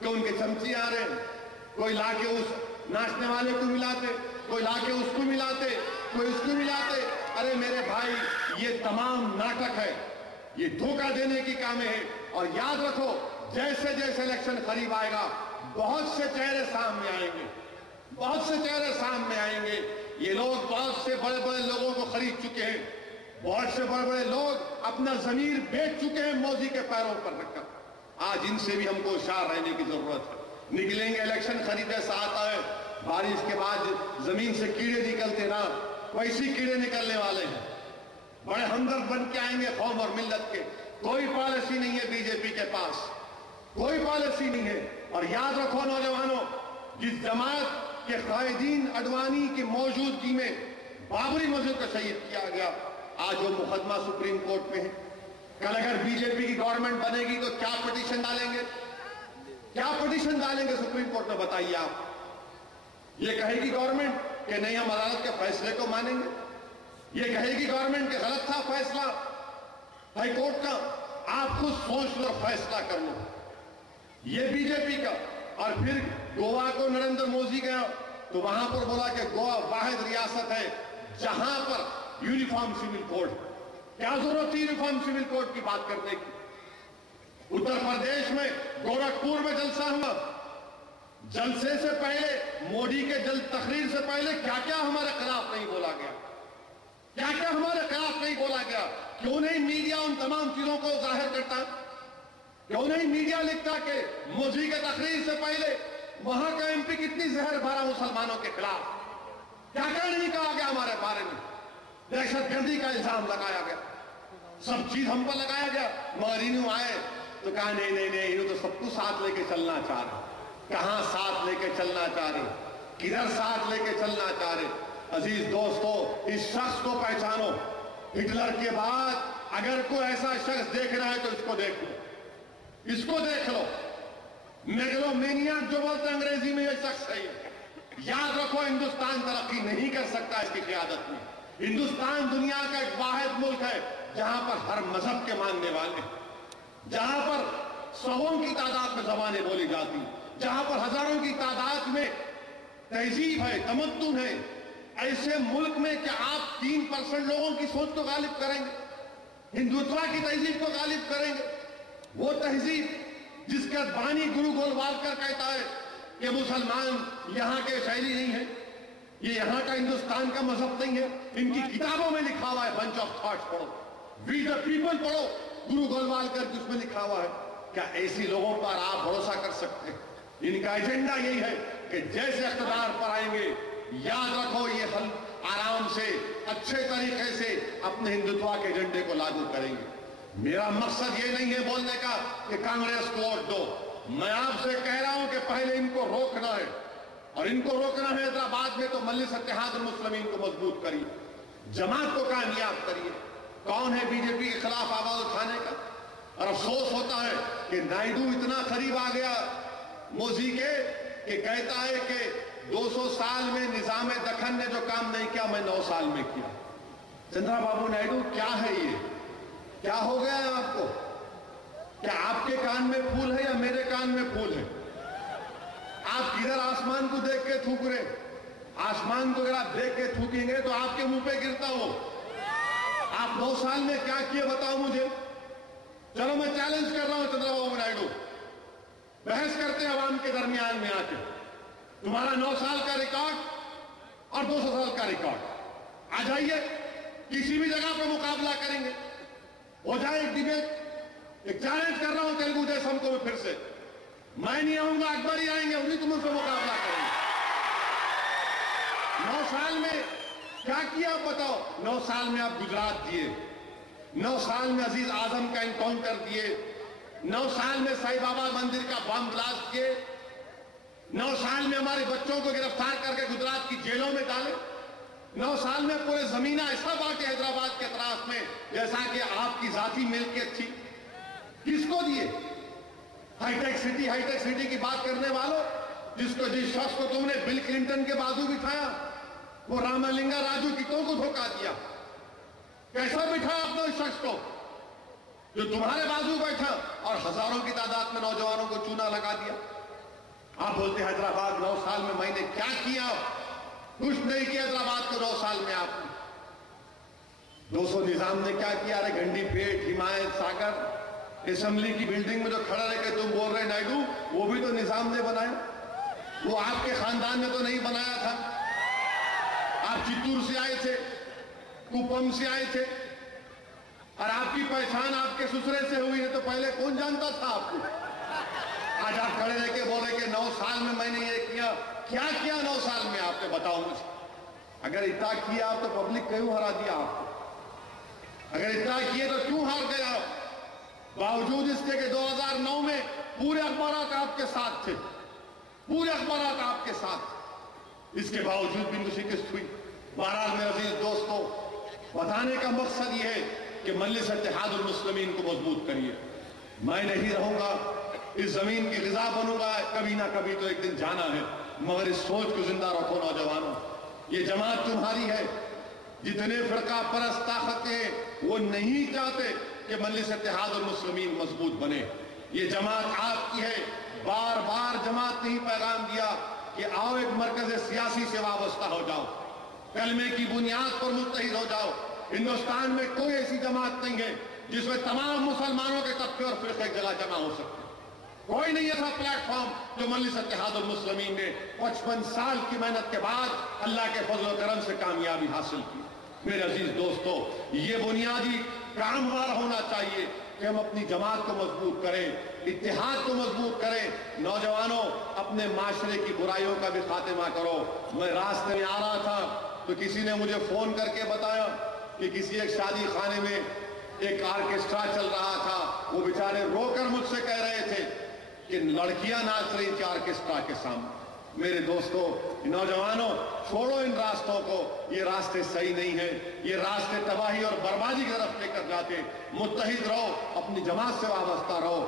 कि उनके चमची आ रहे, कोई लाके उस नाचने वाले को मिलाते, कोई लाके उसको मिलाते, कोई उसको मिलाते। अरे मेरे भाई, ये तमाम नाटक है, ये धोखा देने की कामें हैं। और याद रखो, जैसे जैसे इलेक्शन करीब आएगा, बहुत से चेहरे सामने आएंगे, बहुत से चेहरे सामने आएंगे। ये लोग बहुत से बड़े बड़े लोगों को खरीद चुके हैं, बहुत से बड़े बड़े लोग अपना जमीर बेच चुके हैं मोदी के पैरों पर रखकर। आज इनसे भी हमको होशियार रहने की जरूरत है। निकलेंगे, इलेक्शन खरीदे सा आता है, बारिश के बाद जमीन से कीड़े निकलते ना, वैसे कीड़े निकलने वाले हैं। बड़े हमदर्द बन के आएंगे कौम और मिल्लत के। कोई पॉलिसी नहीं है बीजेपी के पास, कोई पॉलिसी नहीं है। और याद रखो नौजवानों, जिस जमात के कायदीन अडवाणी की मौजूदगी में बाबरी मस्जिद को शहीद किया गया, आज वो मुकदमा सुप्रीम कोर्ट में है। कल अगर बीजेपी की गवर्नमेंट बनेगी तो क्या पिटीशन डालेंगे, क्या पिटीशन डालेंगे सुप्रीम कोर्ट में, बताइए आप। ये कहेगी गवर्नमेंट कि नहीं, हम अदालत के फैसले को मानेंगे। ये कहेगी गवर्नमेंट कि गलत था फैसला हाई कोर्ट का। आप खुद सोच लो, फैसला कर लो। ये बीजेपी का। और फिर गोवा को नरेंद्र मोदी गया तो वहां पर बोला कि गोवा वाहिद रियासत है जहां पर यूनिफॉर्म सिविल कोड। क्या जरूरत थी यूनिफॉर्म सिविल कोड की बात करने की? उत्तर प्रदेश में गोरखपुर में जलसा हुआ, जलसे से पहले, मोदी के जल तकरीर से पहले क्या क्या हमारे खिलाफ नहीं बोला गया, क्या क्या हमारे खिलाफ नहीं बोला गया। क्यों नहीं मीडिया उन तमाम चीजों को जाहिर करता? क्यों नहीं मीडिया लिखता कि मोदी के तकरीर से पहले वहां का एमपी कितनी जहर भरा मुसलमानों के खिलाफ, क्या क्या नहीं कहा गया हमारे बारे में? दहशतगर्दी का इल्जाम लगाया गया, सब चीज हम पर लगाया गया। मगर इन्हों आए तो कहा नहीं नहीं नहीं, इन्हों तो सबको साथ लेके चलना चाह रहे। कहां साथ लेके चलना चाह रहे, किधर साथ लेके चलना चाह रहे? अजीज दोस्तों, इस शख्स को पहचानो। हिटलर के बाद अगर कोई ऐसा शख्स देख रहा है तो इसको देख लो, इसको देख लो। मेगलोमेनिया जो बोलते अंग्रेजी में, ये शख्स है। याद रखो, हिंदुस्तान तरक्की नहीं कर सकता इसकी क़यादत में। हिंदुस्तान दुनिया का एक वाहिद मुल्क है जहां पर हर मजहब के मानने वाले, जहां पर सौों की तादाद में जबानें बोली जाती, जहां पर हजारों की तादाद में तहजीब है, तमद्दुन है। ऐसे मुल्क में क्या आप 3% लोगों की सोच को गालिब करेंगे, हिंदुत्व की तहजीब को गालिब करेंगे? वो तहजीब जिसका बानी गुरु गोलवालकर कहता है कि मुसलमान यहां के शैली नहीं है, ये यहां का हिंदुस्तान का मजहब नहीं है। इनकी किताबों में लिखा हुआ है, बंच ऑफ थॉट्स पढ़ो, वी द पीपल पढ़ो, गुरु गोलवालकर जिसमें लिखा हुआ है। क्या ऐसी लोगों पर आप भरोसा कर सकते हैं? इनका एजेंडा यही है कि जैसे इख्तिदार पर आएंगे, याद रखो, ये हल आराम से अच्छे तरीके से अपने हिंदुत्व के एजेंडे को लागू करेंगे। मेरा मकसद ये नहीं है बोलने का कि कांग्रेस को वोट दो। मैं आपसे कह रहा हूं कि पहले इनको रोकना है, और इनको रोकना है हैदराबाद में तो मजलिस इत्तेहादुल मुस्लिमीन को मजबूत करिए, जमात को कामयाब करिए। कौन है बीजेपी के खिलाफ आवाज उठाने का? और अफसोस होता है कि नायडू इतना करीब आ गया मोदी के कि कहता है कि 200 साल में निजाम दखन ने जो काम नहीं किया, मैं 9 साल में किया। चंद्रा बाबू नायडू, क्या है ये? क्या हो गया है आपको? क्या आपके कान में फूल है या मेरे कान में फूल है? आप किधर आसमान को देख के थूक रहे? आसमान को अगर आप देख के थूकेंगे तो आपके मुंह पे गिरता हो। आप 2 साल में क्या किए बताओ मुझे। चलो मैं चैलेंज कर रहा हूं चंद्रबाबू नायडू, बहस करते हैं अवाम के दरमियान में आके। तुम्हारा 9 साल का रिकॉर्ड और 200 साल का रिकॉर्ड, आ जाइए, किसी भी जगह पर मुकाबला करेंगे, हो जाए एक डिबेट। एक चैलेंज कर रहा हूं तेलुगु देशम को फिर से, मैं नहीं आऊंगा, अकबर ही आएंगे, उन्हीं तुम उनसे मुकाबला करेंगे। 9 साल में क्या किया आप बताओ? 9 साल में आप गुजरात दिए, 9 साल में अजीज आजम का इनकाउंटर दिए, 9 साल में साईं बाबा मंदिर का बम ब्लास्ट किए, 9 साल में हमारे बच्चों को गिरफ्तार करके गुजरात की जेलों में डाले, 9 साल में पूरे जमीन ऐसा बांटे हैदराबाद के अतराफ में जैसा कि आपकी जाती मिल्कियत थी। किसको दिए? हाईटेक सिटी की बात करने वालों, जिस शख्स को तुमने बिल क्लिंटन के बाजू बिठाया, वो रामलिंगा राजू कितों को धोखा दिया। कैसा बिठाया आपने उस शख्स को जो तुम्हारे बाजू बैठा और हजारों की तादाद में नौजवानों को चूना लगा दिया? आप बोलते हैदराबाद 9 साल में, मैंने क्या किया? कुछ नहीं किया हैदराबाद को 9 साल में आपने। 200 निजाम ने क्या किया? अरे घंडी पेट, हिमायत सागर, असेंबली की बिल्डिंग में जो खड़ा रह के तुम बोल रहे नायडू, वो भी तो निजाम ने बनाया, वो आपके खानदान ने तो नहीं बनाया था। आप चित्तूर से आए थे, कुपम से आए थे, और आपकी पहचान आपके ससुरे से हुई है, तो पहले कौन जानता था आपको? आज आप खड़े रह के बोले कि 9 साल में मैंने ये किया। क्या किया 9 साल में आपने? बताओ मुझे। अगर इतना किया तो पब्लिक क्यों हरा दिया आपको? अगर इतना किए तो क्यों हार गए आप? बावजूद इसके कि 2009 में पूरे अखबारात आपके साथ थे, पूरे अखबारात आपके साथ, इसके बावजूद बिंदु शिकस्त हुई। बहरहाल मेरे अजीज दोस्तों, बताने का मकसद यह है कि मजलिस इत्तेहादुल मुस्लिमीन को मजबूत करिए। मैं नहीं रहूंगा, इस जमीन की ग़िज़ा बनूंगा, कभी ना कभी तो एक दिन जाना है, मगर इस सोच को जिंदा रखो नौजवानों। ये जमात तुम्हारी है। जितने फिरका परस्त ताकतें हैं वो नहीं चाहते कि मजलिस इत्तेहादुल मुस्लिमीन मजबूत बने। ये जमात आपकी है। बार बार जमात ने ही पैगाम दिया कि आओ एक मरकज सियासी से वाबस्ता हो जाओ, कलमे की बुनियाद पर मुत्तहिद हो जाओ। हिंदुस्तान में कोई ऐसी जमात नहीं है जिसमें तमाम मुसलमानों के तबके और फिरके एक जगह जमा हो सकते। कोई नहीं ऐसा प्लेटफॉर्म जो मजलिस इत्तेहादुल मुस्लिमीन ने 55 साल की मेहनत के बाद अल्लाह के फजल करम से कामयाबी हासिल की। मेरे अजीज दोस्तों, ये बुनियादी काम हमारा होना चाहिए कि हम अपनी जमात को मजबूत करें, इत्तेहाद को मजबूत करें। नौजवानों, अपने माशरे की बुराइयों का भी खात्मा करो। मैं रास्ते में आ रहा था तो किसी ने मुझे फोन करके बताया कि किसी एक शादी खाने में एक ऑर्केस्ट्रा चल रहा था। वो बेचारे रोकर मुझसे कह रहे थे कि लड़कियां नाच रही थी ऑर्केस्ट्रा के सामने। मेरे दोस्तों, नौजवानों, छोड़ो इन रास्तों को, ये रास्ते सही नहीं है, ये रास्ते तबाही और बर्बादी की तरफ लेकर जाते। मुत्तहिद रहो, अपनी जमात से वाबस्ता रहो।